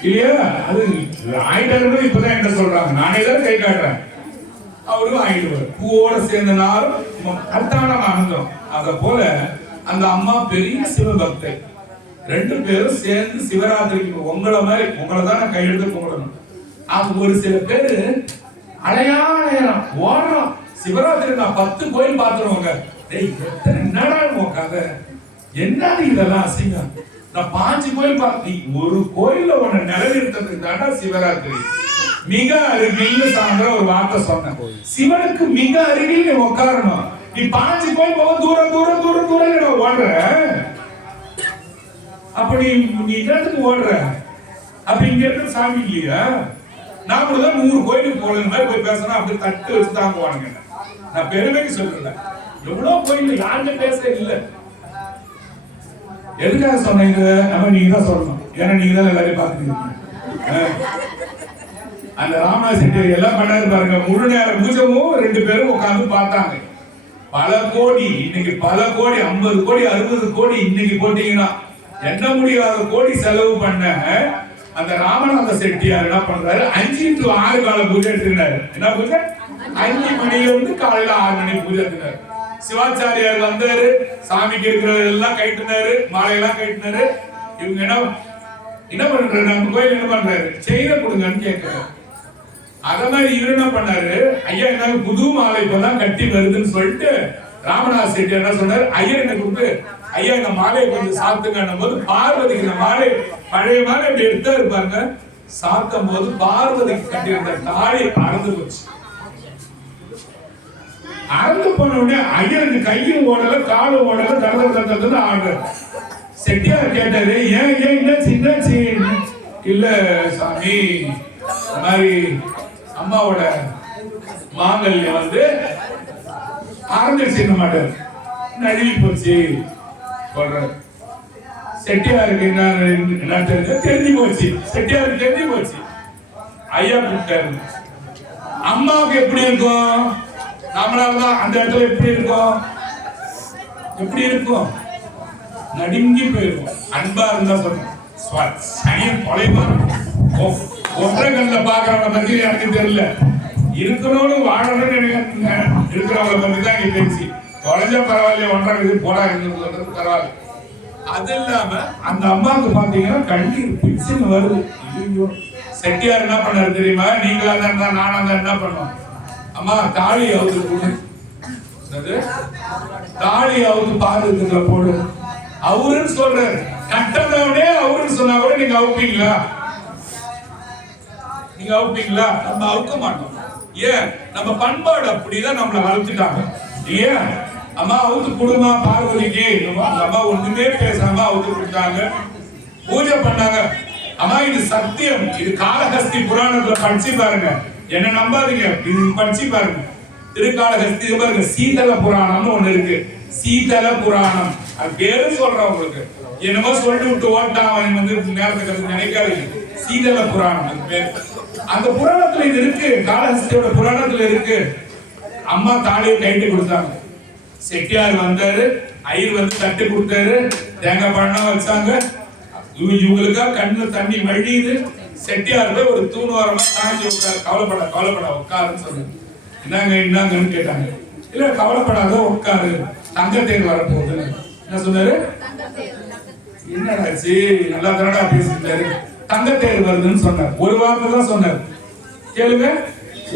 இல்லையா? அது ஆயிட்டாரு. இப்பதான் என்ன சொல்றாங்க, நானே தான் கை காட்டுறேன். அவரும் ஆயிடுவார். பூவோட சேர்ந்த நாளும் கரெக்டான ஆனந்தம். அத போல அந்த அம்மா பெரிய சிவபக்தை. 2 பேரும் சேர்ந்து சிவராத்திரிக்கு உங்களை மாதிரி உங்களை தான் நான் கையெழுத்து கும்பிடணும். அவங்க ஒரு சில பேரு அலையாளம் ஓடுறோம். சிவராத்திரி நான் 10 கோயில் பார்த்துருவாங்க. என்னடா உட்காத, என்னது இதெல்லாம் அசிங்கம்? நான் 5 கோயில் பார்த்து ஒரு கோயில்ல உன்னை நிறைவேற்றதுக்கு தாண்டா சிவராத்திரி. மிக அருகில் சாயந்தர ஒரு வார்த்தை சொன்னேன். சிவனுக்கு மிக அருகில் நீ உட்காரணும். நீ 5 கோயில் போக தூரம் தூரம் தூரம் தூரம் ஓடுற. அப்படி நீ இடத்துக்கு ஓடுற. அப்ப இங்க இருக்க சாமி இல்லையா? நாமளும் 100 கோயிலுக்கு போகணும் மாதிரி போய் பேசணும். அப்படி தட்டு வச்சு தாங்குவானுங்க. நான் பெருமைக்கு சொல்லல. எவ்வளவு கோயில் யாருமே பேச இல்லை. எதுக்காக சொன்னீங்க? நம்ம நீங்க தான் சொல்லணும். ஏன்னா நீங்க தான் எல்லாரையும் பார்த்துருக்கீங்க. அந்த ராமநாத செட்டியார் எல்லாம் பண்ணாரு பாருங்க. முழு நேர பூஜமும் 2 பேரும் உட்கார்ந்து பார்த்தாங்க. பல கோடி, இன்னைக்கு பல கோடி, 50 கோடி 60 கோடி இன்னைக்கு போட்டீங்கன்னா என்ன முடியாத கோடி செலவு பண்ண அந்த ராமநாத செட்டியார் என்ன பண்றாரு? 5 to 6 கால பூஜை எடுத்துக்கிறாரு. என்ன பூஜை? 5 மணில இருந்து காலையில 6 மணி பூஜை எடுத்துக்கிறாரு. சிவாச்சாரியார் வந்தாரு, சாமிக்கு இருக்கிறதெல்லாம் கைட்டுனாரு, மாலையெல்லாம் கைட்டுனாரு. இவங்க என்ன பண்றாரு? நம்ம கோயில் என்ன பண்றாரு? செயினை கொடுங்கன்னு கேட்கிறாரு. அத மாதிரி இவர் என்ன பண்ணாரு? ஐயா என்ன புது மாலை இப்பதான் கட்டி வருதுன்னு சொல்லிட்டு ராமநாத செட்டியார் என்ன சொன்னாரு? ஐயா என்ன கொடுத்து, ஐயா இந்த மாலையை கொஞ்சம் சாத்துங்க போது பார்வதிக்கு இந்த மாலை பழைய மாலை இப்படி எடுத்தா இருப்பாங்க. சாத்தும் போது பார்வதிக்கு கட்டியிருந்த தாலி அறந்து போச்சு. அறந்து போன உடனே ஐயனுக்கு கையும் ஓடல, காலும் ஓடல, தடவை ஆடுற. செட்டியார் கேட்டாரு, ஏன் ஏன் என்னாச்சு? இல்ல சாமி, இந்த மாதிரி அம்மாவோட மாங்கல்யம் வந்து அறந்துச்சு மாட்டாரு, நழுவி போச்சு சொல்றாரு. செட்டியாருக்கு என்ன தெரிஞ்சு போச்சு. செட்டியாருக்கு தெரிஞ்சு போச்சு. ஐயா கூப்பிட்டாரு. அம்மாவுக்கு எப்படி இருக்கும்? நம்மளாலதான் அந்த இடத்துல எப்படி இருக்கும்? எப்படி இருக்கும்? நடுங்கி போயிருக்கும். அன்பா இருந்தா சொல்றேன். சனியன் தொலைவா ஒற்றை கண்ணில பாக்குறவங்க பத்தி எனக்கு தெரியல. இருக்கிறவங்க வாழணும்னு இருக்கிறவங்க பத்தி தான் இங்க பேச்சு. தொலைஞ்சா பரவாயில்ல, ஒன்றரை இது போடா இருக்கிறது பரவாயில்ல. அது இல்லாம அந்த அம்மாவுக்கு பாத்தீங்கன்னா கண்ணீர் பிச்சுன்னு வருது. செட்டியார் என்ன பண்ணாரு தெரியுமா? நீங்களா தான் இருந்தா நானா தான் என்ன பண்ணுவோம்? அம்மா தாலி அவுத்து போடு, தாலி அவுத்து பாதுகாத்துல போடு அவருன்னு சொல்றாரு. கட்டணவனே அவருன்னு சொன்னா கூட நீங்க அவுப்பீங்களா? நீங்க அவுப்பீங்களா? நம்ம அவுக்க மாட்டோம். ஏன்? நம்ம பண்பாடு அப்படிதான் நம்மளை வளர்த்துட்டாங்க. ஏன்? அம்மா அவுத்து கொடுமா பார்வதிக்கு. அம்மா ஒண்ணுமே பேசாம அவுத்து கொடுத்தாங்க, பூஜை பண்ணாங்க. அம்மா இது சத்தியம், இது காளஹஸ்தி புராணத்துல படிச்சு பாருங்க. என்ன நம்பாதீங்க, இது படிச்சு பாருங்க. திருக்காளஹஸ்தி பாருங்க, சீதள புராணம்னு ஒண்ணு இருக்கு. சீதள புராணம் அது பேரு சொல்றேன் உங்களுக்கு. என்னமோ சொல்லிட்டு விட்டு ஓட்டான் அவன் வந்து நேரத்துக்கு நினைக்காதீங்க. சீதள புராணம் அது பேரு. அந்த புராணத்துல இது இருக்கு, காளஹஸ்தியோட புராணத்துல இருக்கு. அம்மா தாலியை கைட்டு கொடுத்தாங்க. செட்டியார் வந்தாரு, ஐயர் வந்து தட்டு கொடுத்தாரு, தேங்காய் பழம் வச்சாங்க. இவங்களுக்கா கண்ணு தண்ணி வழியுது. செட்டியார் போய் ஒரு தூணுவாரமா காஞ்சி உட்காரு. கவலைப்பட உட்காருன்னு சொன்னாங்க. என்னங்கன்னு கேட்டாங்க. இல்ல கவலைப்படாத உட்காரு, தங்கத்தேர் வரப்போகுது. என்ன சொன்னாரு? என்னடாச்சு, நல்லா தானடா பேசிட்டாரு. தங்கத்தேர் வருதுன்னு சொன்னார். ஒரு வார்த்தை தான் சொன்னார். கேளுங்க,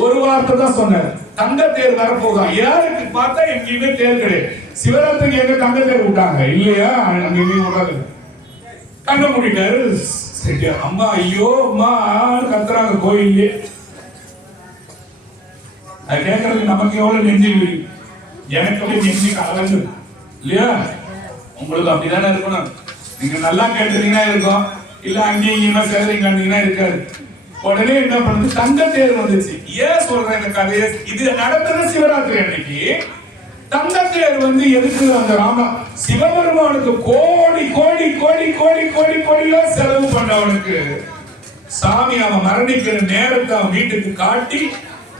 ஒரு வார்த்தை தான் சொன்னார். தங்கத்தேர் வரப்போகுதான். யாருக்கு பார்த்தா எங்கேயுமே தேர் கிடையாது. சிவராத்திரிக்கு எங்க தங்கத்தேர் விட்டாங்க இல்லையா? அங்க எங்கேயும் விடாது. கண்ண மூடிட்டாரு செட்டியார். அம்மா ஐயோ அம்மா கத்துறாங்க கோயிலே. அது கேட்கறதுக்கு நமக்கு எவ்வளவு நெஞ்சு, எனக்கு அப்படியே நெஞ்சு கலந்து இல்லையா? உங்களுக்கு அப்படிதானே இருக்கணும். நீங்க நல்லா கேட்டுறீங்கன்னா இருக்கும், இல்ல அங்கேயும் இங்கேயுமா சேதரிங்கன்னா இருக்காது. உடனே என்ன பண்ணுது, தங்க தேர் வந்துச்சு. ஏன் சொல்றேன் இந்த கதையை? இது நடந்தது சிவராத்திரி அன்னைக்கு. தங்க தேர் வந்து எதுக்கு? அந்த சிவபெருமானுக்கு கோடி கோடி கோடி கோடி கோடி கோடியா செலவு பண்ணவனுக்கு சாமி அவன் மரணிக்கிற நேரத்தை அவன் வீட்டுக்கு காட்டி,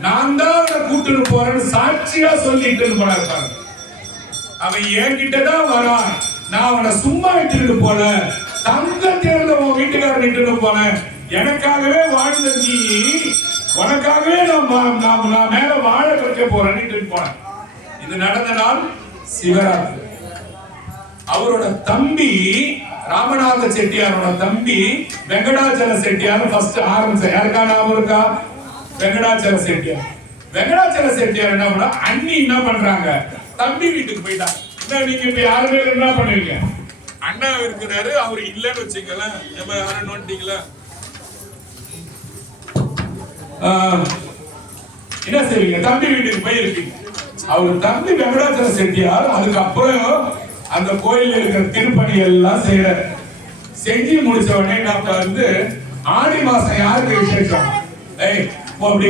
நான் தான் அவனை கூட்டுன்னு போறேன்னு சாட்சியா சொல்லிட்டு போனாரு. அவன் என்கிட்டதான் வரான், நான் அவனை சும்மா இட்டுட்டு போல, தங்க தேர்ல உன் வீட்டுக்காரன் இட்டுட்டு போனேன். எனக்காகவே வாழ்ந்த நீ, உனக்காகவே நான் மேல வாழ வைக்க போறேன்னு போனேன். இது நடந்த நாள் சிவராத்திரி. அவரோட தம்பி ராமநாத செட்டியாரோட தம்பி வெங்கடாச்சல செட்டியார் ஃபர்ஸ்ட் ஆரம்பிச்ச. யாருக்கா ஞாபகம் இருக்கா? வெங்கடாச்சல செட்டியார். வெங்கடாச்சல செட்டியார் என்ன பண்ணா, அண்ணி என்ன பண்றாங்க, தம்பி வீட்டுக்கு போயிட்டாங்க. நீங்க இப்ப யாருமே என்ன பண்ணுவீங்க? அண்ணா இருக்கிறாரு, அவரு இல்லன்னு வச்சுக்கலாம், யாரும் நோண்டிங்களா? என்ன செய்வீங்க? தம்பி வீட்டுக்கு போய் இருக்கீங்க. அவரு தம்பி வெங்கடாச்சல செட்டியார் அதுக்கப்புறம் அந்த கோயில்ல இருக்கிற திருப்பணி எல்லாம் செய்யற. செஞ்சு முடிச்ச உடனே நம்ம வந்து ஆடி மாசம் யாருக்கு விசேஷம்? அப்படி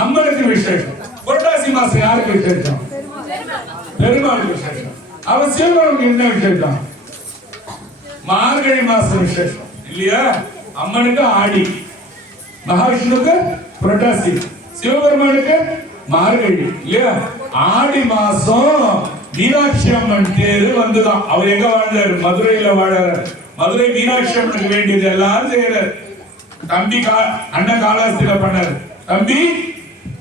அம்மனுக்கு விசேஷம். புரட்டாசி மாசம் யாருக்கு விசேஷம்? பெருமாளுக்கு விசேஷம். அவன் சிவனுக்கு என்ன விசேஷம்? மார்கழி மாசம் விசேஷம் இல்லையா? அம்மனுக்கு ஆடி, மகாவிஷ்ணுக்கு புரட்டாசி, சிவபெருமானுக்கு மார்கழி இல்லையா? ஆடி மாசம் மீனாட்சி அம்மன் தேரு வந்துதான். அவர் எங்க வாழ்ந்தாரு? மதுரையில வாழறாரு. மதுரை மீனாட்சி அம்மனுக்கு வேண்டியது எல்லாம் செய்யறாரு. தம்பி அண்ணன் காலாஸ்திரியில பண்ணாரு, தம்பி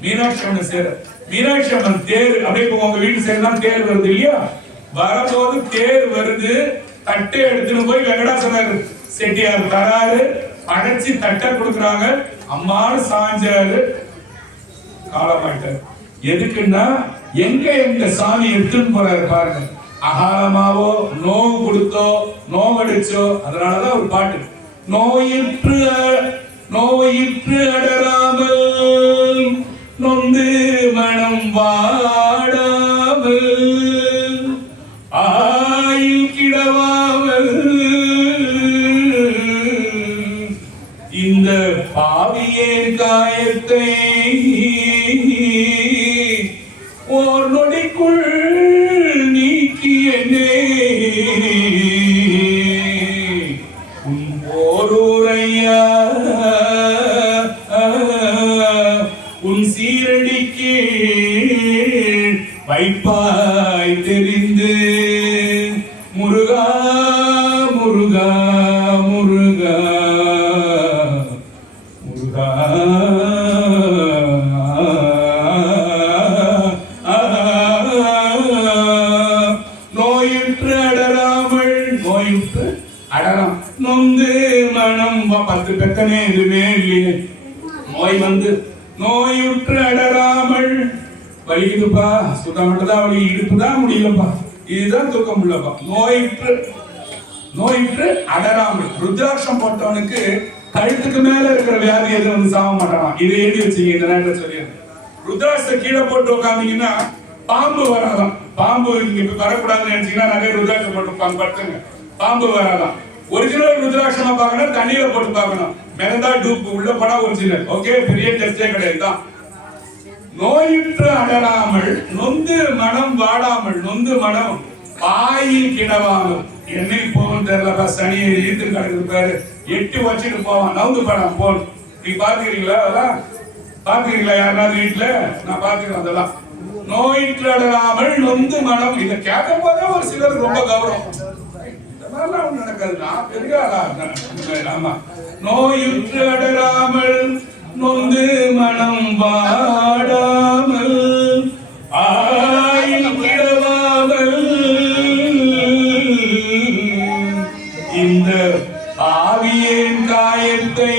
மீனாட்சி அம்மன் சேர. மீனாட்சி அம்மன் தேர் அப்படியே உங்க வீட்டு சேர்ந்தான் தேர் வருது இல்லையா? வரும்போது தேர் வருது, தட்டை எடுத்துன்னு போய் வெங்கடாச்சல செட்டியார் தராரு, அடைச்சி தட்டை கொடுக்குறாங்க. அம்மானு சாஞ்சாரு, காலமாயிட்டாரு. எதுக்குன்னா எங்க சாமி எடுத்துன்னு போறாரு பாருங்க. அகாலமாவோ நோவு கொடுத்தோ நோவடிச்சோ, அதனாலதான் ஒரு பாட்டு, நோயிற்று அடராமல் நொந்து மனம் வாடாமல் ஆயில் கிடவாமல் இந்த பாவியே காயத்தை ஓர் நொடிக்குள் நீக்கியனே உன் ஓரூரையா உன் சீரடிக்கு வைப்பாய் தெரிந்து முருகா முருகா முருகா முருகா நோயுற்று அடராமல், நோயுற்று அடராம் நொந்து மனம் 10 பெத்தனே எதுவுமே இல்லையே. நோய் வந்து நோயுற்று அடராமல், வலிக்குதுப்பா சுத்தம் மட்டும்தான் வலி, இடுப்புதான் முடியலப்பா, இதுதான் தூக்கம் இல்லப்பா. நோயுற்று அடராமல். ருத்ராட்சம் போட்டவனுக்கு கழுத்துக்கு மேல இருக்கிற வியாதி எதுவும் வந்து சாக மாட்டான். இதை எழுதி வச்சுங்க, இந்த நேரத்தில் சொல்லிடுறேன். ருத்ராட்சத்தை கீழே போட்டு உட்காந்தீங்கன்னா பாம்பு வராதான். பாம்பு இங்க வரக்கூடாதுன்னு நினைச்சீங்கன்னா நிறைய ருத்ராட்சம் போட்டு படுத்துங்க, பாம்பு வராதான். ஒரிஜினல் ருத்ராட்சமா பார்க்கணும், தண்ணியில போட்டு பார்க்கணும். மிதந்தா டூப், உள்ள போனா ஒரிஜினல். ஓகே, பெரிய டெஸ்டே கிடையாது. நோயுற்று அடராமல் நொந்து மனம் வாடாமல், நொந்து மனம் வாயில் கிடவாமல். என்னைக்கு போகும் தெரியலப்பா, சனியை இழுத்து கிடக்குது பாரு, 8 வச்சுட்டு போவான், நவுந்து படம் போன். நீங்க பாத்துக்கிறீங்களா? அதெல்லாம் பாத்துக்கிறீங்களா யாராவது வீட்டுல? நான் பாத்துக்கிறேன் அதெல்லாம். நோயுற்று அடராமல் நொந்து மனம். இதை கேட்கும் போதே ஒரு சிலருக்கு ரொம்ப கௌரவம். நடக்காது, நான் பெரிய ஆளா. ஆமா, நோயுற்று அடராமல் நொந்து மனம் வாடாமல் ஆயில் கிடவாமல் இந்த பாவியின் காயத்தை,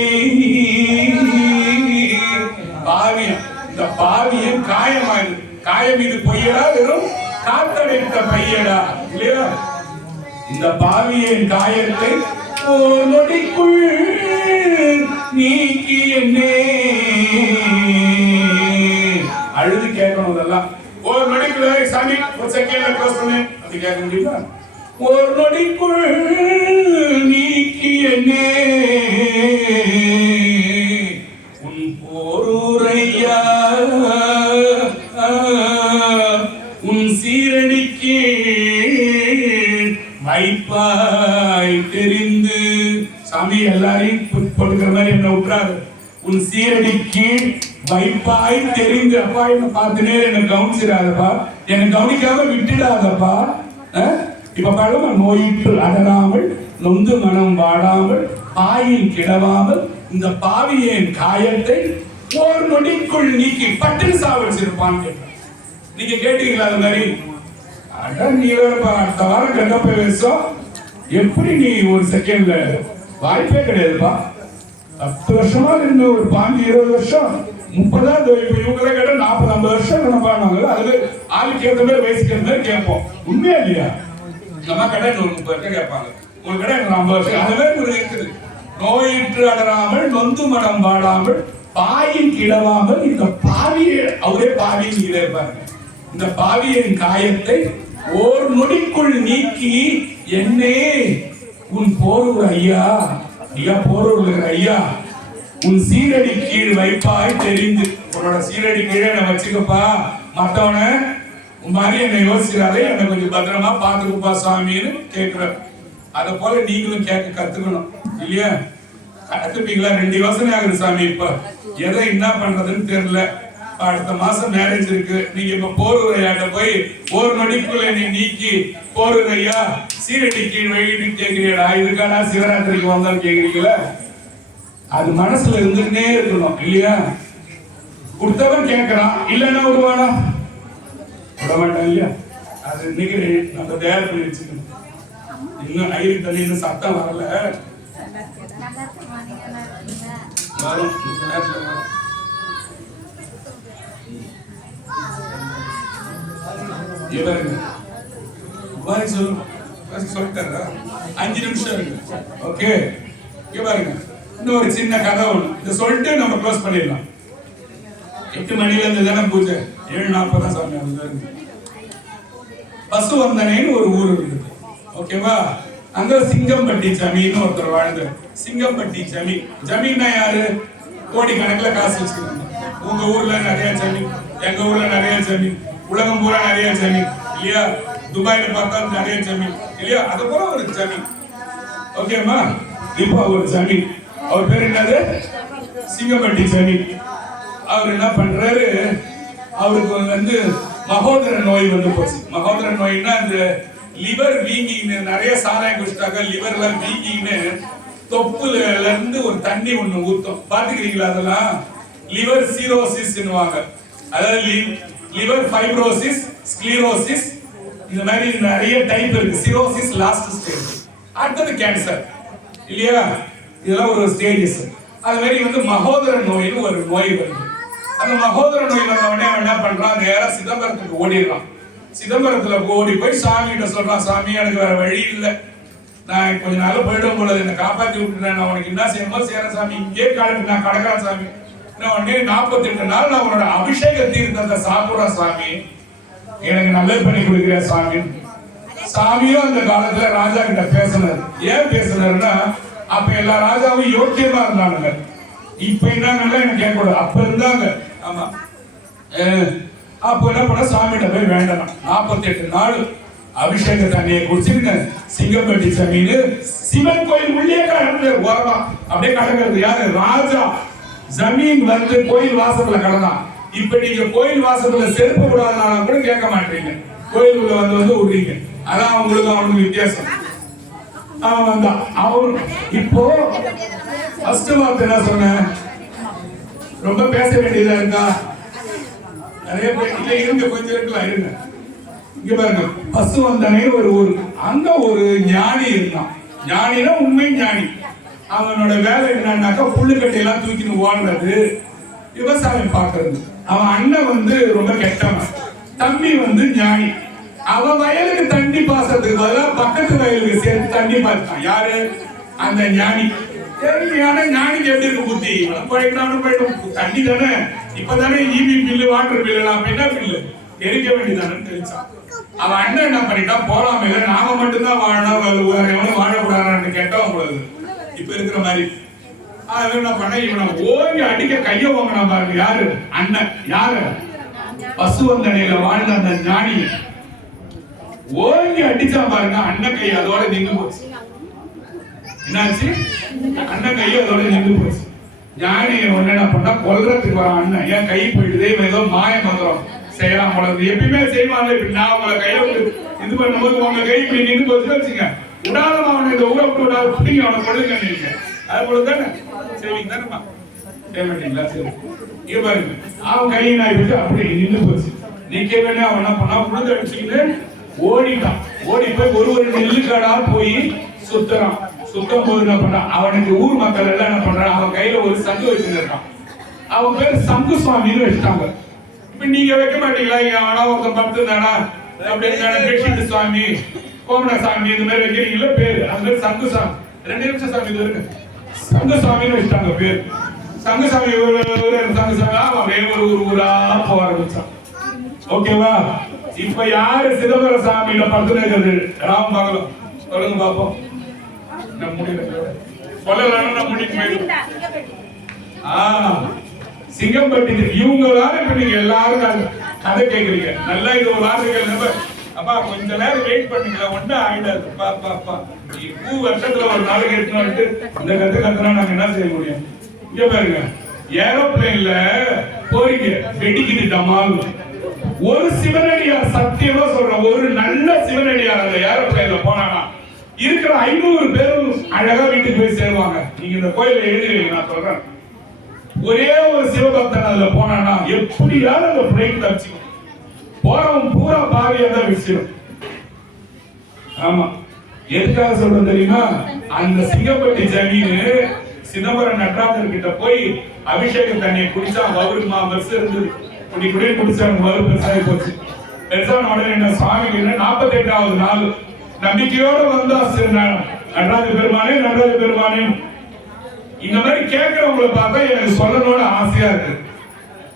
பாவியம், இந்த பாவியின் காயமாயிரு. காயம் இது பொய்யடா, வெறும் காத்தடைத்த பையடா இல்லையா? இந்த பாவியின் காயத்தை ஓர் நொடிக்குள் நீக்கி என்னே. அழுது கேட்கணும் இதெல்லாம். ஒரு நொடிக்குள்ள சாமி ஒரு செகண்ட்ல க்ளோஸ் பண்ணு அப்படி கேட்க முடியுமா? ஒரு நொடிக்குள் நீக்கி என்னே உன் போரூரையா உன் சீரடிக்கு வைப்பாய் தெரிந்து. சாமி எல்லாரையும் கொடுக்கிற மாதிரி என்ன விட்டுறாரு. உன் சீரடிக்கு வைப்பாய் தெரிந்து. அப்பா என்ன பார்த்துனே என்ன கவனிச்சிடாதப்பா, என்னை கவனிக்காம விட்டுடாதப்பா. இப்ப பாருங்க, நோயிற்று அடராமல் நொந்து மனம் வாடாமல் பாயில் கிடவாமல் இந்த பாவியின் காயத்தை ஒரு நொடிக்குள் நீக்கி பட்டுன்னு சாவடிச்சிருப்பான். நீங்க கேட்டீங்களா அது மாதிரி? நீ அடுத்த வாரம் கண்ட போய் பேசும். எப்படி நீ ஒரு செகண்ட்ல? வாய்ப்பே கிடையாதுப்பா. 10 வருஷமா இருந்து ஒரு 15-20 வருஷம் 30 இவங்கள கேட்ட 40-50 வருஷம் நம்ம பாடினாங்க. அது ஆளுக்கு ஏற்ற மாதிரி வயசுக்கு ஏற்ற மாதிரி கேட்போம். உண்மையா இல்லையா? நம்ம கடை ஒரு 30 வருஷம் கேட்பாங்க, ஒரு கடை 50 வருஷம். அது மாதிரி ஒரு இருக்குது. நோயிற்று அடராமல் நொந்து மனம் வாடாமல் பாயில் கிடவாமல் இந்த பாவியை அவரே பாவியின் கீழே இருப்பாங்க. இந்த பாவியின் காயத்தை ஓர் நொடிக்குள் நீக்கி என்னே உன் போரூர் ஐயா, ஐயா போரூர் ஐயா உன் சீரடி கீழ் வைப்பாய் தெரிந்து. உன்னோட சீரடி கீழே நான் வச்சுக்கப்பா. மத்தவன உன் மாதிரி என்னை யோசிக்கிறாரே, என்னை கொஞ்சம் பத்திரமா பாத்துக்கப்பா சாமின்னு கேட்கிற. அத போல நீங்களும் கேட்க கத்துக்கணும் இல்லையா? கத்துப்பீங்களா? 2 யோசனை ஆகுது சாமி. இப்ப எதை என்ன பண்றதுன்னு தெரியல. அடுத்த மாசம் மேரேஜ் இருக்கு. நீங்க இப்ப போரூரையாட்ட போய் ஒரு நொடிக்குள்ள நீ நீக்கி போரூரையா சீரடி கீழ் வைன்னு கேட்கிறீடா. இதுக்காடா சிவராத்திரிக்கு வந்தாலும் கேக்குறீங்களா? அது மனசுல இருந்துன்னே இருக்கணும் இல்லையா? கொடுத்தவன் கேட்கறான், இல்லன்னா விடுவானா? விட மாட்டான் இல்லையா? அது இன்னைக்கு நம்ம தயார் பண்ணி வச்சுக்கணும். இன்னும் ஐயரு தண்ணி இன்னும் சத்தம் வரல, வரும் நேரத்துல வரும். சொல்லிட்டாரா? 5 நிமிஷம் இருக்கு. ஓகே, இங்க பாருங்க. இன்னொரு சின்ன கதை ஒண்ணு இதை சொல்லிட்டு நம்ம க்ளோஸ் பண்ணிடலாம். 8 மணில இருந்து தானே பூஜை. 7:40 தான் சாமி வந்து. பசுவந்தனைன்னு ஒரு ஊர் இருக்குது. ஓகேவா? அங்க சிங்கம்பட்டி ஜமீன் ஒருத்தர் வாழ்ந்தார். சிங்கம்பட்டி ஜமீன். ஜமீன்னா யாரு? கோடிக்கணக்கில் காசு வச்சுக்கிறாங்க. உங்க ஊர்ல நிறைய ஜமீன், எங்க ஊர்ல நிறைய ஜமீன், உலகம் பூரா நிறைய ஜமீன் இல்லையா? துபாயில பார்த்தா நிறைய ஜமீன் இல்லையா? அது போல ஒரு ஜமீன். ஓகேமா? இப்போ ஒரு ஜமீன், அவர் பேர் என்னது? சிங்கம்பட்டி ஜமீன். அவர் என்ன பண்றாரு, அவருக்கு வந்து மகோதர நோய் வந்து போச்சு. மகோதர நோய்னா இந்த லிவர் வீங்கிங்னு, நிறைய சாராயம் குடிச்சிட்டாக்க லிவர்ல வீங்கிங்னு தொப்புல இருந்து ஒரு தண்ணி ஒண்ணு ஊத்தும். பாத்துக்கிறீங்களா? அதெல்லாம் லிவர் சீரோசிஸ்னுவாங்க. அதாவது லிவர் ஃபைப்ரோசிஸ், ஸ்க்ளீரோசிஸ், இந்த மாதிரி நிறைய டைப் இருக்கு. சிரோசிஸ் லாஸ்ட் ஸ்டேஜ், அடுத்தது கேன்சர் இல்லையா? இதெல்லாம் ஒரு ஸ்டேஜஸ். அது மாதிரி வந்து மகோதர நோய்னு ஒரு நோய் வருது. அந்த மகோதர நோய் வந்த உடனே என்ன பண்றான், நேரா சிதம்பரத்துக்கு ஓடிடுறான். சிதம்பரத்துல ஓடி போய் சாமி கிட்ட சொல்றான், சாமி எனக்கு வேற வழி இல்லை, நான் கொஞ்ச நாள் போயிடும் போல, என்னை காப்பாத்தி விட்டுறேன், நான் உனக்கு என்ன செய்யணுமோ செய்யறேன் சாமி, இங்கே காலத்துக்கு நான் கடக்கிறேன் சாமி. உடனே 48 நாள் நான் உன்னோட அபிஷேக தீர்த்தத்தை சாப்பிடுறேன் சாமி, எனக்கு நல்லது பண்ணி கொடுக்கிற சாமி. சாமியும் அந்த காலத்துல ராஜா கிட்ட பேசினார். ஏன் பேசினாருன்னா, அப்ப எல்லா ராஜாவும் யோக்கியமா இருந்தாங்க. இப்ப என்னங்கன்னா எனக்கு கேட்கக்கூடாது, அப்ப இருந்தாங்க. ஆமா, அப்ப என்ன பண்ண, சாமிகிட்ட போய் வேண்டலாம். 48 நாள் அபிஷேக தண்ணியை குடிச்சுட்டு சிங்கம்பட்டி ஜமீன் சிவன் கோயில் உள்ளே கடந்து ஓரமா அப்படியே கடக்கிறது. யாரு? ராஜா. ஜமீன் வந்து கோயில் வாசல்ல கடந்தான். இப்ப நீங்க கோயில் வாசல்ல செருப்பு விடாதனால கூட கேட்க மாட்டீங்க, கோயிலுக்குள்ள வந்து விடுறீங்க. அதான் அவங்களுக்கு அவனுக்கு வித்தியாசம். அவன் வந்தான். அவன் இப்போ ஃபர்ஸ்ட் வார்த்தை என்ன சொன்ன, ரொம்ப பேச வேண்டியதா இருக்கா? நிறைய பேர் இருங்க, கொஞ்சம் இருக்கலாம், இருங்க. இங்க பாருங்க, பசுவந்தனை ஒரு ஊர். அங்க ஒரு ஞானி இருந்தான். ஞானினா உண்மை ஞானி. அவனோட வேலை என்னன்னாக்கா புல்லுக்கட்டை எல்லாம் தூக்கின்னு ஓடுறது, விவசாயம் பார்க்கறது. அவன் அண்ணன் வந்து ரொம்ப கெட்டவன், தம்பி வந்து ஞானி. அவன் வயலுக்கு தண்ணி பாசத்துக்கு பதிலா பக்கத்து வயலுக்கு சேர்த்து தண்ணி பாய்ச்சான். யாரு? அந்த ஞானி. ஞானிக்கு எப்படி இருக்கு புத்தி? தண்ணி தானே, இப்பதானே இபி பில்லு வாட்டர் பில்லு எல்லாம் என்ன பில்லு எரிக்க வேண்டியதானு தெரிஞ்சான். அவன் அண்ணன் என்ன பண்ணிட்டான், போறாம இல்ல நாம மட்டும்தான் வாழணும், எவனும் வாழக்கூடாதுன்னு கேட்டவன் கூடாது இப்ப இருக்கிற மாதிரி. அவன் என்ன பண்ண, இவனை ஓங்கி அடிக்க கைய வாங்கினா பாருங்க. யாரு? அண்ணன். யாரு? பசுவந்தனையில வாழ்ந்த அந்த ஞானி ஓங்கி அடிச்சா பாருங்க. அண்ணன் கை அதோட நின்று போச்சு. என்னாச்சு? அண்ணன் கையை அதோட நின்று போச்சு. ஞானி என்ன பண்ணா, கொல்றதுக்கு வர அண்ணன் ஏன் கை போயிடுதே, ஏதோ மாய மந்திரம் செய்யலாம் போல. எப்பயுமே செய்வாங்க. இப்ப நான் உங்களை கையை இது பண்ணும்போது உங்க கை இப்படி நின்று போச்சுன்னு வச்சுங்க, உடாலம் அவனை இந்த ஊரை விட்டு விடாது பிடிங்க, அவனை கொள்ளுங்க நீங்க. அது போல தானே செய்வீங்க தானேமா? செய்ய மாட்டீங்களா? சரி, இங்க பாருங்க. அவன் கையை நாய் வச்சு அப்படி நின்று போச்சு. நிக்க வேண்டிய அவன் என்ன பண்ணா, உழுது அடிச்சுக்கிட்டு ஓடிட்டான். ஓடி போய் ஒரு நெல்லுக்காடா போய் சுத்துறான். சுத்தம் போது என்ன பண்றான், அவனுக்கு ஊர் மக்கள் எல்லாம் என்ன பண்றான், அவன் கையில ஒரு சங்கு வச்சுருக்கான். அவன் பேர் சங்கு சுவாமின்னு வச்சுட்டாங்க. இப்ப நீங்க வைக்க மாட்டீங்களா? இங்க ஆனா ஒருத்தன் படுத்துனானா அப்படின்னு சுவாமி, கோமண சாமி இந்த மாதிரி வைக்கிறீங்களா பேரு? அந்த பேர் சங்கு சாமி. 2 நிமிஷம் சாமி இது இருக்கு. சங்கு சாமின்னு வச்சுட்டாங்க பேர். சங்கு சாமி சங்கு சாமி அப்படியே ஒரு ஊரா போக ஆரம்பிச்சான். ஓகேவா? இப்ப யாரு சிதம்பர சாமியில படுத்துனது? ராமபாகலம். சொல்லுங்க பாப்போம். சிங்கம்பட்டி. இவங்களால இப்ப நீங்க எல்லாரும் கதை கேக்குறீங்க. நல்லா இது ஒரு வார்த்தைகள். அப்பா கொஞ்ச நேரம் வெயிட் பண்ணுங்களா, ஒன்னும் ஆயிடாது. பூ வருஷத்துல ஒரு நாள் கேட்டு இந்த கதை கத்துனா நாங்க என்ன செய்ய முடியும்? இங்க பாருங்க, ஏரோப்ளைன்ல போறீங்க, வெடிக்குது டமால். ஒரு சிவனடியார், சத்தியமா சொல்றேன், ஒரு நல்ல சிவனடியார் அந்த ஏரோப்ளைன்ல போனானா இருக்கிற 500 பேரும் அழகா வீட்டுக்கு போய் சேருவாங்க. நீங்க இந்த கோயில எழுதுவீங்க, நான் சொல்றேன். ஒரே ஒரு சிவபக்தன் அதுல போனானா எப்படியாவது அந்த பிளைட் தப்பிச்சுக்கும். போறவன் பூரா பாவியா தான் விஷயம். ஆமா, எதுக்காக சொல்றேன் தெரியுமா? அந்த சிங்கப்பட்டி ஜமீன் சிதம்பரம் நடராஜர் கிட்ட போய் அபிஷேக தண்ணியை குடிச்சா அவருக்கு பெருசு இருந்தது. குடி குடியே குடிச்சாங்க, வரு பெருசாகி போச்சு. பெருசான உடனே என்ன சுவாமிக்கு 48வது நாள் நம்பிக்கையோடு வந்தா நடராஜ பெருமானே இந்த மாதிரி கேட்கிறவங்களை பார்த்தா எனக்கு சொல்லணும்னு ஆசையா இருக்கு.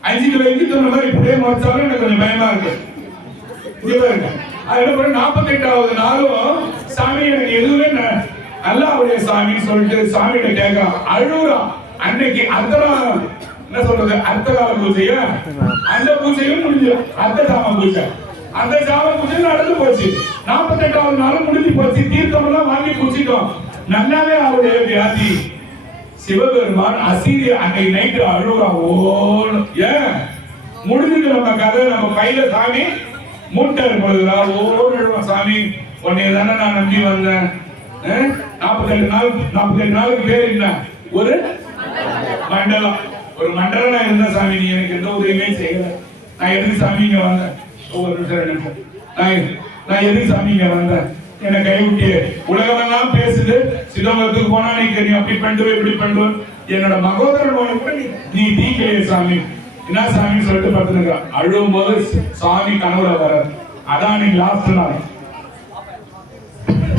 5 கிலோ இஞ்சி சொன்ன மாதிரி இப்படியே மறைச்சாலும் எனக்கு கொஞ்சம் பயமா இருக்கு. அது என்ன பண்ண, 48வது நாளும் சாமி எனக்கு எதுவுமே நல்லா அவருடைய சாமின்னு சொல்லிட்டு சாமிகிட்ட கேட்கறான், அழுகுறான். அன்னைக்கு அர்த்தம் என்ன சொல்றது, அர்த்தகால பூஜைய அந்த பூஜையும் முடிஞ்சு, அர்த்த சாம பூஜை, அந்த சாம பூஜை நடந்து போச்சு. 48வது நாளும் முடிஞ்சு போச்சு. தீர்த்தம் எல்லாம் வாங்கி குடிச்சிட்டோம். நல்லாவே அவருடைய வியாதி. சிவபெருமான் அசீரிய அன்னைக்கு நைட்டு அழுகுறான். ஓன்னு ஏன் முடிஞ்சுட்டு நம்ம கதை, நம்ம கையில சாமி மூட்டை இருப்பதுரா. ஓன்னு சாமி உன்னைய தானே நான் நம்பி வந்தேன். 48 நாளுக்கு பேர் என்ன? ஒரு மண்டலம். ஒரு மண்டலம் இருந்த சாமி, நீ எனக்கு எந்த உதவியுமே செய்யல. நான் எதுக்கு சாமி இங்க வந்தேன்? நான் எதுக்கு சாமி இங்க வந்தேன்? என்னை கைவிட்டு உலகமெல்லாம் பேசுது. சிதம்பரத்துக்கு போனா நீ அப்படி பண்ணுவேன் இப்படி பண்ணுவேன். என்னோட மகோதரன் கூட நீ தீக்கே சாமி என்ன சாமி சொல்லிட்டு பார்த்துருக்கான். அழுவும் போது சாமி கனவுல வர. அதான் நீ லாஸ்ட் நாள்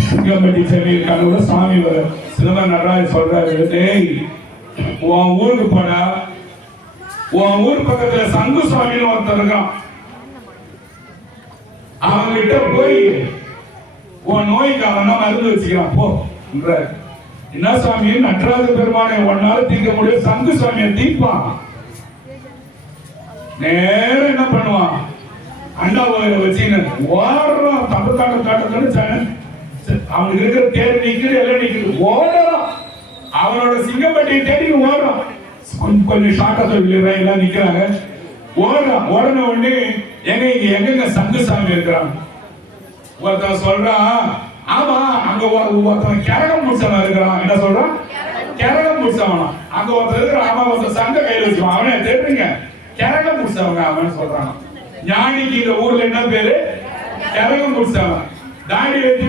சிங்கம்பட்டி சென்னையில் கனவுல சாமி வர. சிதம்பரம் நடராஜர் சொல்றாரு, டேய் உன் ஊருக்கு போனா உன் ஊர் பக்கத்துல சங்கு சுவாமின்னு ஒருத்தர் இருக்கான். அவங்கிட்ட போய் உன் நோய்க்கு அவன் தான் மருந்து வச்சுக்கிறான் போ. என்ன சாமி? நடராஜ பெருமானை ஒன்னால தீர்க்க முடியும், சங்கு சுவாமியை தீர்ப்பான். நேரம் என்ன பண்ணுவான், அண்டா கோயில வச்சு ஓடுறான். தப்பு அவனுக்கு இருக்கிற தேர் நிக்குது, எல்லாம் நிக்குது, ஓடுறான். அவனோட சிங்கப்பட்டியை தேடி ஓடுறான். கொஞ்சம் ஷார்ட்டா சொல்லிடுறேன், எல்லாம் நிக்கிறாங்க. ஓடுறான். ஓடன உடனே எங்க சங்கு சாமி இருக்கிறான். ஒருத்தன் சொல்றான், ஆமா அங்க ஒருத்தன் கரகம் முடிச்சவன் இருக்கிறான். என்ன சொல்றான்? கரகம் முடிச்சவனா? அங்க ஒருத்தர் இருக்கிற, ஆமா ஒருத்தர் சங்க கையில வச்சுவான். அவனே தெரியுங்க, கரகம் முடிச்சவங்க அவன் சொல்றான். ஞானிக்கு இந்த ஊர்ல என்ன பேரு? கரகம் முடிச்சவன். தாடி வச்சு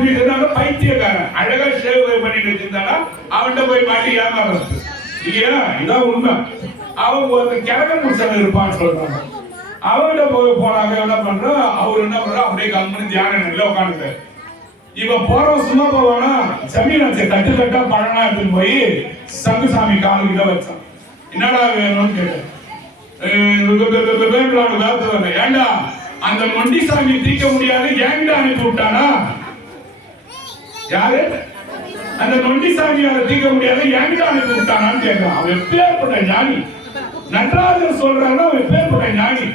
பைத்தியக்காரன். அழகா ஷேவ் பண்ணிட்டு வச்சிருந்தானா அவன்கிட்ட போய் மாட்டி ஏமாறது இல்லையா? இதான் உண்மை. அவன் ஒரு கரகம் முடிச்சவன் இருப்பான்னு சொல்றாங்க. அவன்கிட்ட போய் போனாங்க. என்ன பண்றான், அவர் என்ன பண்றா, அப்படியே கம்முன்னு தியான நிலையில உட்காந்துட்டாரு. இவன் போறவன் சும்மா போவானா, ஜமீன் வச்ச கட்டு கட்டா பழம்லாம் எடுத்துட்டு போய் சங்குசாமி காலுக்கிட்ட வச்சான். என்னடா வேணும்னு கேட்டேன். ஏண்டா அந்த நொண்டிசாமி தீர்க்க முடியாது ஏன்டா அனுப்பி விட்டானா? யாரு அந்த நொண்டிசாமியால தீர்க்க முடியாது ஏன்டா அனுப்பி விட்டானான்னு கேட்கிறான். அவன் எப்பேற்பட்ட ஞானி, நடராஜர் சொல்றான்னா அவன் எப்பேற்பட்ட ஞானி.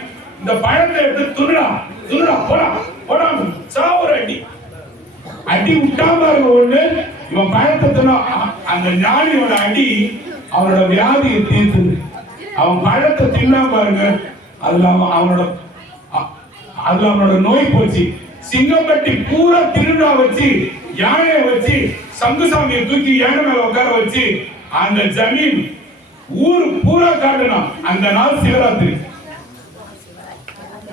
இந்த பழத்தை எடுத்து துணுடா துணுடா போடா போடா சாவுற அடி அடி விட்டாம இருக்க ஒண்ணு. இவன் பழத்தை தின்னா அந்த ஞானியோட அடி அவனோட வியாதியை தீர்த்துது. அவன் பழத்தை தின்னா பாருங்க, அதுல அவனோட நோய் போச்சு. சிங்கம்பட்டி பூரா திருவிழா வச்சு யானையை வச்சு சங்குசாமியை தூக்கி யானை மேல உட்கார வச்சு அந்த ஜமீன் ஊரு பூரா காட்டணும். அந்த நாள் சிவராத்திரி.